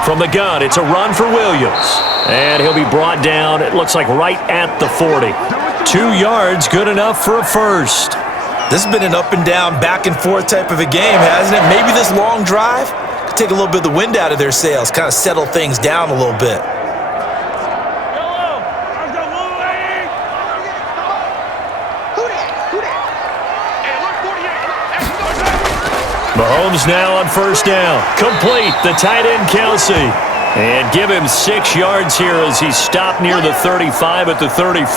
From the gun, it's a run for Williams. And he'll be brought down, it looks like right at the 40. 2 yards, good enough for a first. This has been an up and down, back and forth type of a game, hasn't it? Maybe this long drive could take a little bit of the wind out of their sails, kind of settle things down a little bit. Mahomes now on first down. Complete, the tight end Kelsey. And give him 6 yards here as he's stopped near the 35 at the 34.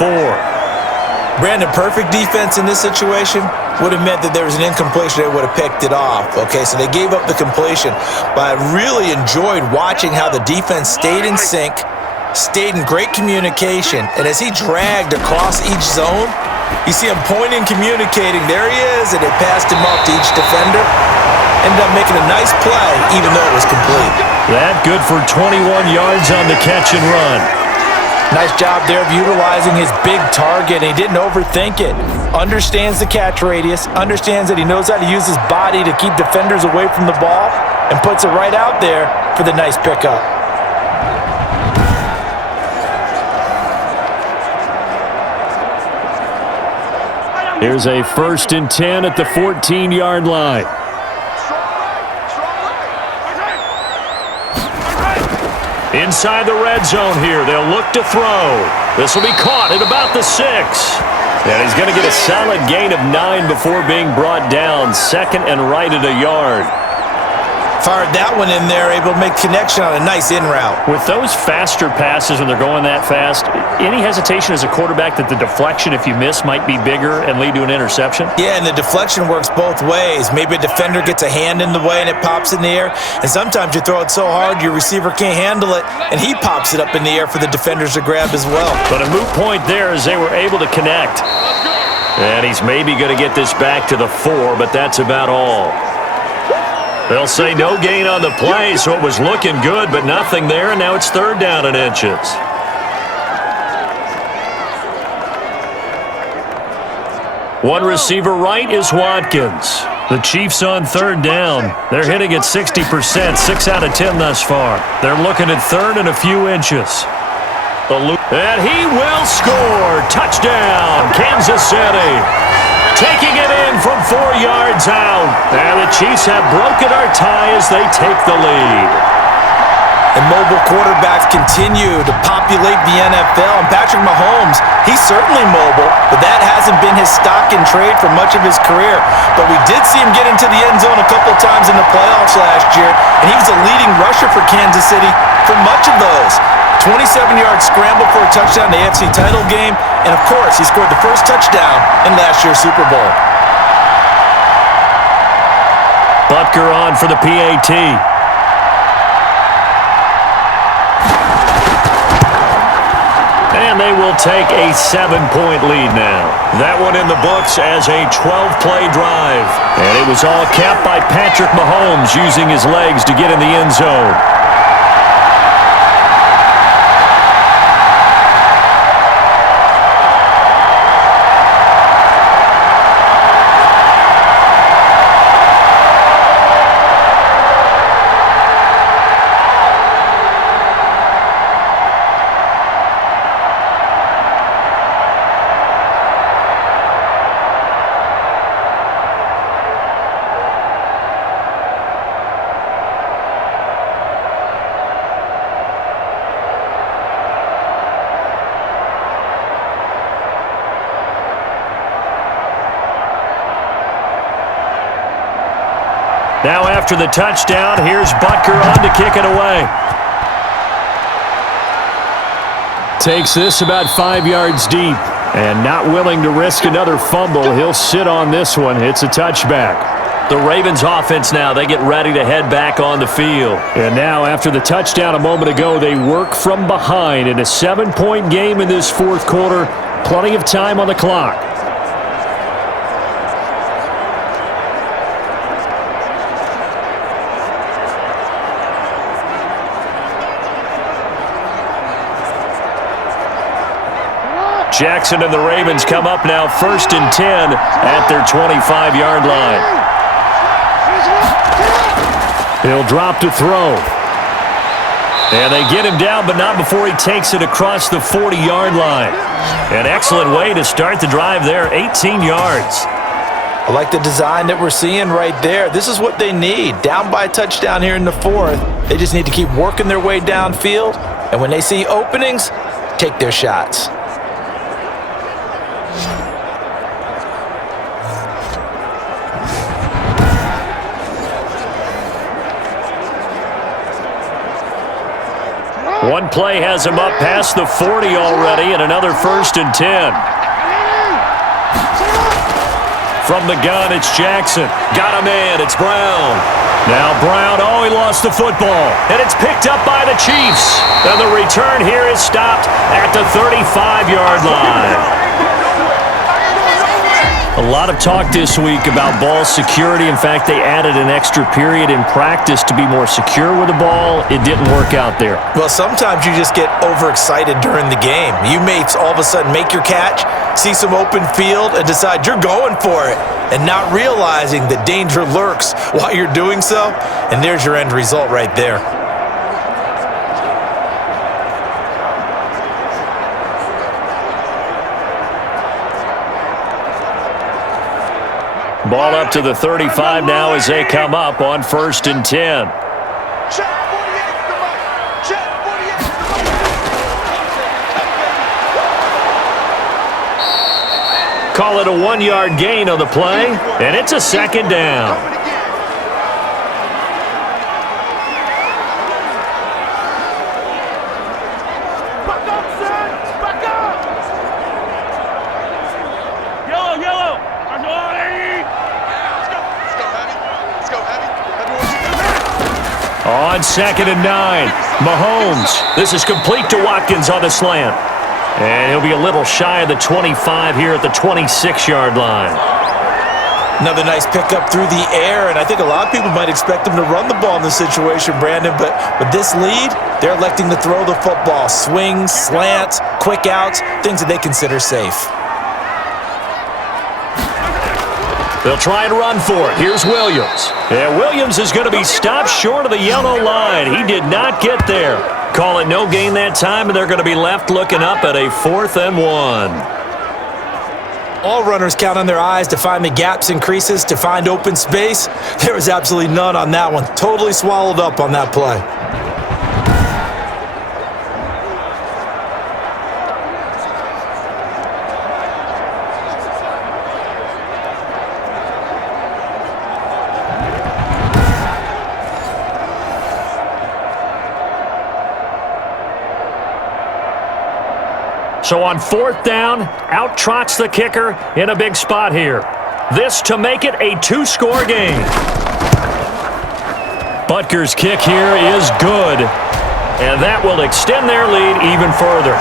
Brandon, perfect defense in this situation would have meant that there was an incompletion. They would have picked it off. Okay, so they gave up the completion. But I really enjoyed watching how the defense stayed in sync, stayed in great communication, and as he dragged across each zone, you see him pointing, communicating. There he is, and they passed him off to each defender. Ended up making a nice play, even though it was complete. That good for 21 yards on the catch and run. Nice job there of utilizing his big target. He didn't overthink it. Understands the catch radius, understands that he knows how to use his body to keep defenders away from the ball, and puts it right out there for the nice pickup. Here's a 1st and 10 at the 14-yard line. Inside the red zone here, they'll look to throw. This will be caught at about the 6. And he's going to get a solid gain of 9 before being brought down. 2nd and right at a yard. Fired that one in there, able to make connection on a nice in route. With those faster passes when they're going that fast, any hesitation as a quarterback that the deflection, if you miss, might be bigger and lead to an interception? Yeah, and the deflection works both ways. Maybe a defender gets a hand in the way and it pops in the air, and sometimes you throw it so hard your receiver can't handle it, and he pops it up in the air for the defenders to grab as well. But a moot point there as they were able to connect. And he's maybe going to get this back to the 4, but that's about all. They'll say no gain on the play, so it was looking good, but nothing there, and now it's 3rd down and inches. One receiver right is Watkins. The Chiefs on 3rd down. They're hitting at 60%, 6 out of 10 thus far. They're looking at 3rd and a few inches. And he will score. Touchdown, Kansas City. Taking it in from 4 yards out. And the Chiefs have broken our tie as they take the lead. And mobile quarterbacks continue to populate the NFL. And Patrick Mahomes, he's certainly mobile, but that hasn't been his stock in trade for much of his career. But we did see him get into the end zone a couple times in the playoffs last year, and he was a leading rusher for Kansas City for much of those. 27-yard scramble for a touchdown in the AFC title game. And, of course, he scored the first touchdown in last year's Super Bowl. Butker on for the PAT. And they will take a 7-point lead now. That one in the books as a 12-play drive. And it was all capped by Patrick Mahomes using his legs to get in the end zone. Now after the touchdown, here's Butker on to kick it away. Takes this about 5 yards deep. And not willing to risk another fumble, he'll sit on this one. It's a touchback. The Ravens offense now, they get ready to head back on the field. And now after the touchdown a moment ago, they work from behind in a 7-point game in this 4th quarter. Plenty of time on the clock. Jackson and the Ravens come up now 1st and 10 at their 25-yard line. He'll drop to throw. And they get him down, but not before he takes it across the 40-yard line. An excellent way to start the drive there, 18 yards. I like the design that we're seeing right there. This is what they need. Down by a touchdown here in the 4th. They just need to keep working their way downfield. And when they see openings, take their shots. One play has him up past the 40 already, and another 1st and 10. From the gun, it's Jackson. Got a man, it's Brown. Now Brown, he lost the football, and it's picked up by the Chiefs. And the return here is stopped at the 35-yard line. A lot of talk this week about ball security. In fact, they added an extra period in practice to be more secure with the ball. It didn't work out there. Well, sometimes you just get overexcited during the game. You may all of a sudden make your catch, see some open field, and decide you're going for it, and not realizing the danger lurks while you're doing so, and there's your end result right there. Ball up to the 35 now as they come up on 1st and 10. Call it a 1-yard gain on the play, and it's a 2nd down. On 2nd and 9, Mahomes. This is complete to Watkins on the slant. And he'll be a little shy of the 25 here at the 26-yard line. Another nice pickup through the air, and I think a lot of people might expect him to run the ball in this situation, Brandon, but with this lead, they're electing to throw the football. Swings, slants, quick outs, things that they consider safe. They'll try and run for it. Here's Williams. And Williams is going to be stopped short of the yellow line. He did not get there. Call it no gain that time, and they're going to be left looking up at a 4th and 1. All runners count on their eyes to find the gaps and creases, to find open space. There was absolutely none on that one. Totally swallowed up on that play. So on 4th down, out trots the kicker in a big spot here. This to make it a 2-score game. Butker's kick here is good, and that will extend their lead even further.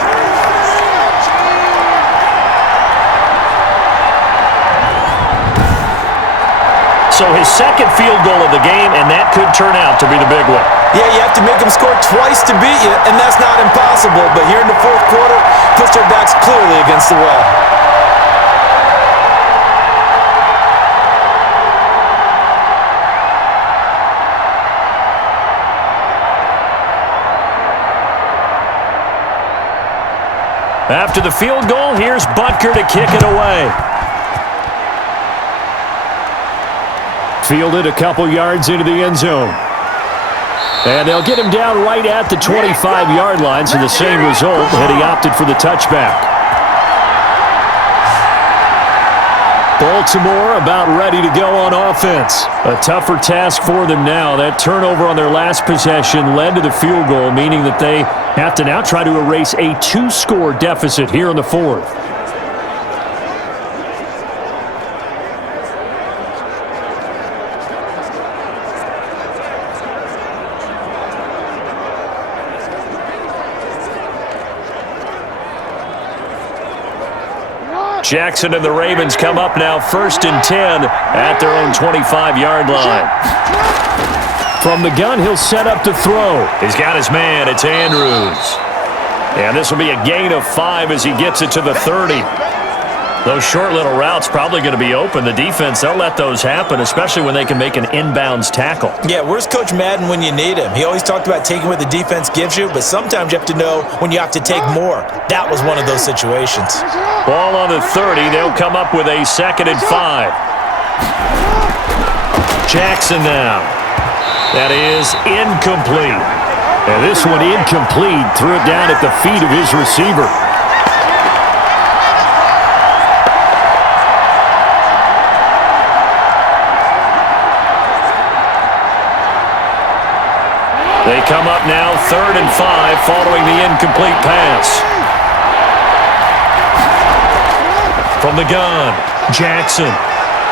So his 2nd field goal of the game, and that could turn out to be the big one. Yeah, you have to make them score twice to beat you, and that's not impossible. But here in the 4th quarter, puts their backs clearly against the wall. After the field goal, here's Butker to kick it away. Fielded a couple yards into the end zone. And they'll get him down right at the 25-yard line, so the same result had he opted for the touchback. Baltimore about ready to go on offense. A tougher task for them now. That turnover on their last possession led to the field goal, meaning that they have to now try to erase a 2-score deficit here in the 4th. Jackson and the Ravens come up now 1st and 10 at their own 25-yard line. From the gun, he'll set up to throw. He's got his man. It's Andrews. And this will be a gain of 5 as he gets it to the 30. Those short little routes probably going to be open. The defense, they'll let those happen, especially when they can make an inbounds tackle. Yeah, where's Coach Madden when you need him? He always talked about taking what the defense gives you, but sometimes you have to know when you have to take more. That was one of those situations. Ball on the 30. They'll come up with a 2nd and 5. Jackson now. That is incomplete. And this one incomplete. Threw it down at the feet of his receiver. They come up now 3rd and 5 following the incomplete pass. From the gun, Jackson.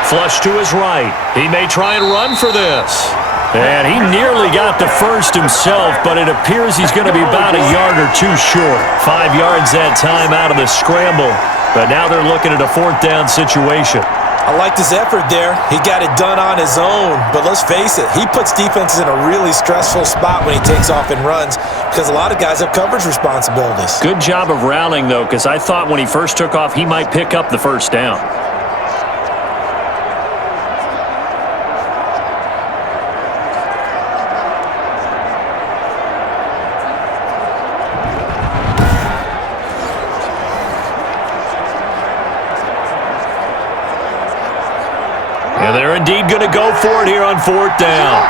Flush to his right. He may try and run for this. And he nearly got the first himself, but it appears he's going to be about a yard or two short. 5 yards that time out of the scramble. But now they're looking at a 4th down situation. I liked his effort there. He got it done on his own. But let's face it, he puts defenses in a really stressful spot when he takes off and runs because a lot of guys have coverage responsibilities. Good job of rallying, though, because I thought when he first took off, he might pick up the 1st down. And they're indeed going to go for it here on 4th down.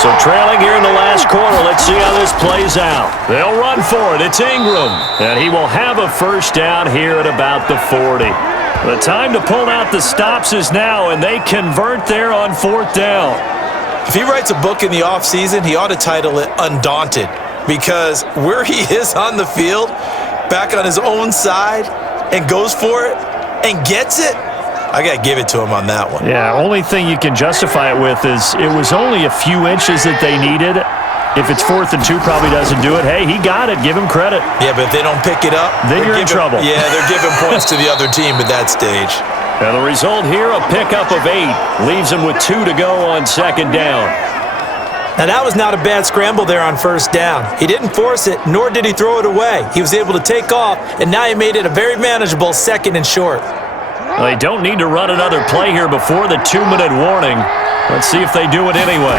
So trailing here in the last quarter, let's see how this plays out. They'll run for it. It's Ingram. And he will have a 1st down here at about the 40. The time to pull out the stops is now, and they convert there on 4th down. If he writes a book in the offseason, he ought to title it Undaunted, because where he is on the field, back on his own side, and goes for it and gets it, I got to give it to him on that one. Yeah, only thing you can justify it with is it was only a few inches that they needed. If it's 4th and 2, probably doesn't do it. Hey, he got it. Give him credit. Yeah, but if they don't pick it up, then you're in trouble. Yeah, they're giving points to the other team at that stage. And the result here, a pickup of 8. Leaves him with 2 to go on 2nd down. Now, that was not a bad scramble there on 1st down. He didn't force it, nor did he throw it away. He was able to take off, and now he made it a very manageable 2nd and short. Well, they don't need to run another play here before the 2-minute warning. Let's see if they do it anyway.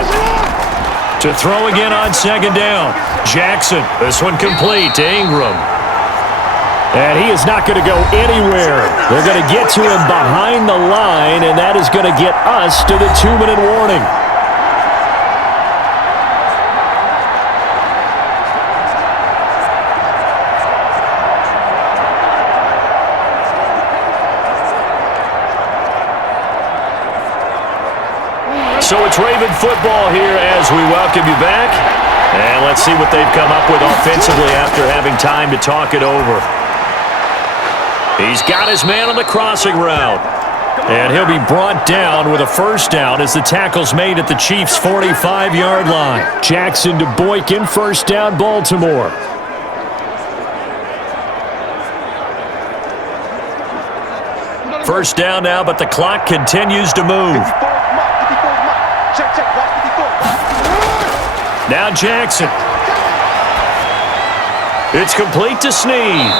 To throw again on 2nd down. Jackson, this one complete to Ingram. And he is not going to go anywhere. They're going to get to him behind the line, and that is going to get us to the 2-minute warning. So it's Raven football here as we welcome you back. And let's see what they've come up with offensively after having time to talk it over. He's got his man on the crossing route. And he'll be brought down with a 1st down as the tackle's made at the Chiefs' 45-yard line. Jackson to Boykin, 1st down, Baltimore. First down now, but the clock continues to move. Now Jackson. It's complete to Snead.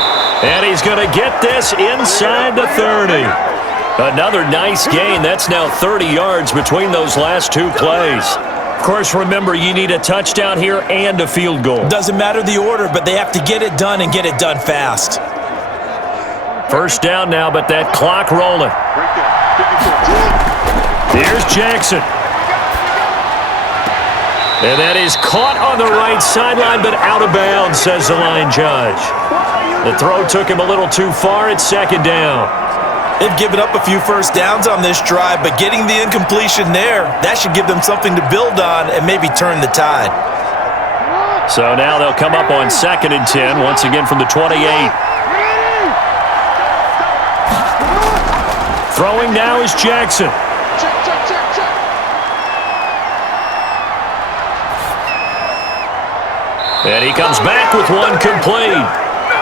And he's going to get this inside the 30. Another nice gain. That's now 30 yards between those last 2 plays. Of course, remember, you need a touchdown here and a field goal. Doesn't matter the order, but they have to get it done and get it done fast. First down now, but that clock rolling. Here's Jackson. And that is caught on the right sideline, but out of bounds, says the line judge. The throw took him a little too far. It's 2nd down. They've given up a few 1st downs on this drive, but getting the incompletion there, that should give them something to build on and maybe turn the tide. So now they'll come up on 2nd and 10, once again from the 28. Throwing now is Jackson. And he comes back with one complete.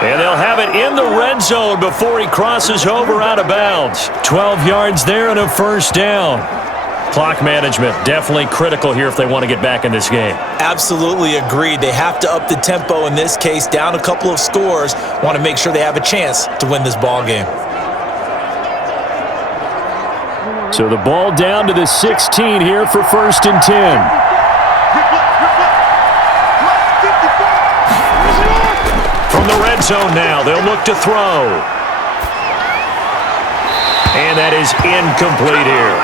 And they'll have it in the red zone before he crosses over out of bounds. 12 yards there and a 1st down. Clock management, definitely critical here if they want to get back in this game. Absolutely agreed. They have to up the tempo in this case, down a couple of scores. Want to make sure they have a chance to win this ball game. So the ball down to the 16 here for 1st and 10. From the red zone now, they'll look to throw. And that is incomplete here.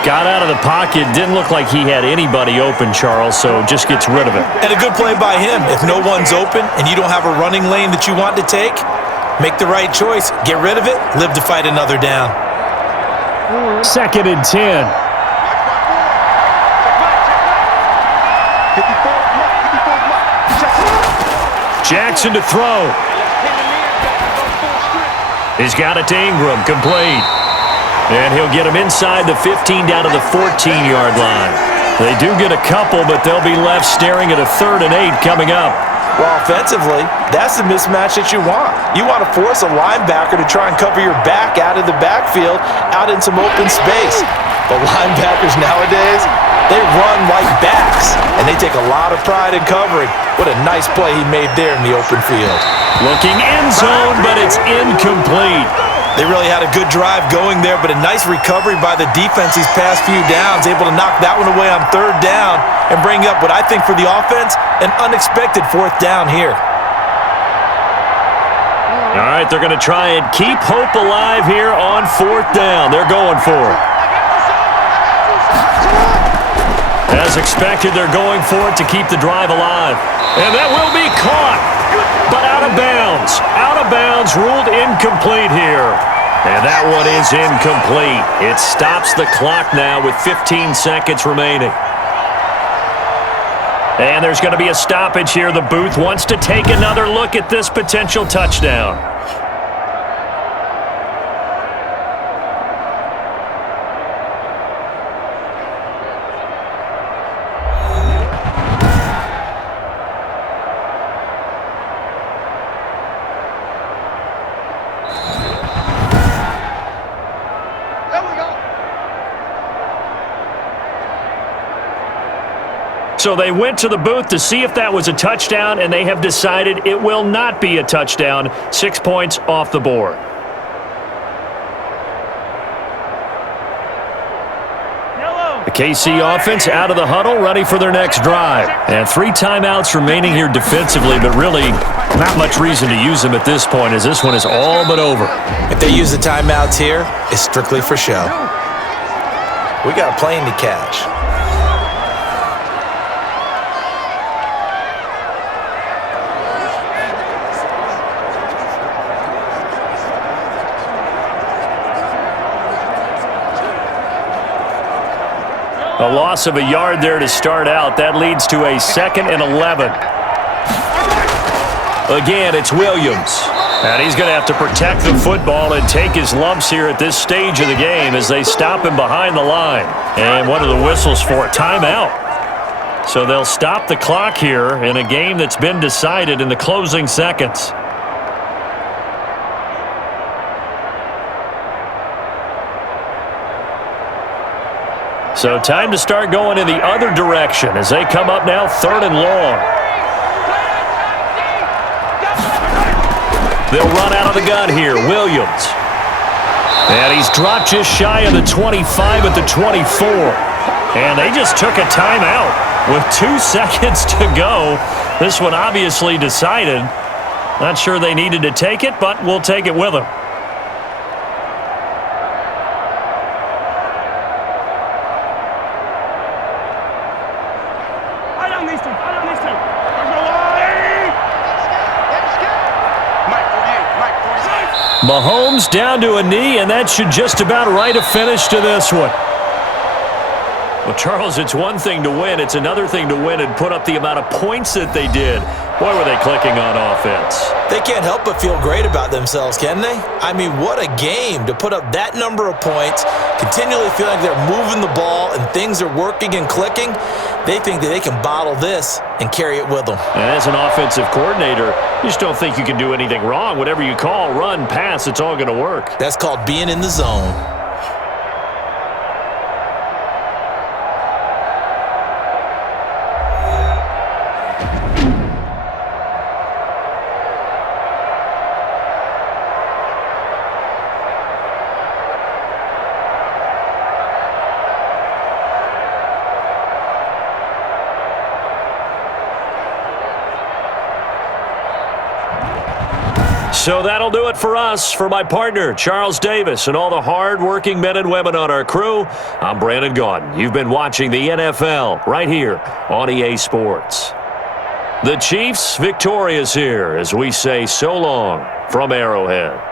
Got out of the pocket. Didn't look like he had anybody open, Charles, so just gets rid of it. And a good play by him. If no one's open and you don't have a running lane that you want to take, make the right choice. Get rid of it. Live to fight another down. 2nd and 10. Jackson to throw. He's got it to Ingram, complete. And he'll get him inside the 15 down to the 14-yard line. They do get a couple, but they'll be left staring at a 3rd and 8 coming up. Well, offensively, that's the mismatch that you want. You want to force a linebacker to try and cover your back out of the backfield, out in some open space. But linebackers nowadays, they run like backs, and they take a lot of pride in covering. What a nice play he made there in the open field. Looking end zone, but it's incomplete. They really had a good drive going there, but a nice recovery by the defense these past few downs, able to knock that one away on 3rd down and bring up what I think for the offense, an unexpected 4th down here. All right, they're going to try and keep hope alive here on 4th down. They're going for it. As expected, they're going for it to keep the drive alive. And that will be caught, but out of bounds. Out of bounds, ruled incomplete here. And that one is incomplete. It stops the clock now with 15 seconds remaining. And there's going to be a stoppage here. The booth wants to take another look at this potential touchdown. So they went to the booth to see if that was a touchdown, and they have decided it will not be a touchdown. 6 points off the board. The KC offense out of the huddle, ready for their next drive. And 3 timeouts remaining here defensively, but really not much reason to use them at this point, as this one is all but over. If they use the timeouts here, it's strictly for show. We got a plane to catch. A loss of a yard there to start out. That leads to a 2nd and 11. Again, it's Williams. And he's going to have to protect the football and take his lumps here at this stage of the game as they stop him behind the line. And what are the whistles for? Timeout. So they'll stop the clock here in a game that's been decided in the closing seconds. So time to start going in the other direction as they come up now 3rd and long. They'll run out of the gun here. Williams. And he's dropped just shy of the 25 at the 24. And they just took a timeout with 2 seconds to go. This one obviously decided. Not sure they needed to take it, but we'll take it with them. Mahomes down to a knee, and that should just about write a finish to this one. Well, Charles, it's one thing to win. It's another thing to win and put up the amount of points that they did. Boy, were they clicking on offense. They can't help but feel great about themselves, can they? I mean, what a game to put up that number of points, continually feel like they're moving the ball and things are working and clicking. They think that they can bottle this and carry it with them. And as an offensive coordinator, you just don't think you can do anything wrong. Whatever you call, run, pass, it's all going to work. That's called being in the zone. So that'll do it for us. For my partner, Charles Davis, and all the hard-working men and women on our crew, I'm Brandon Gaudin. You've been watching the NFL right here on EA Sports. The Chiefs victorious here as we say so long from Arrowhead.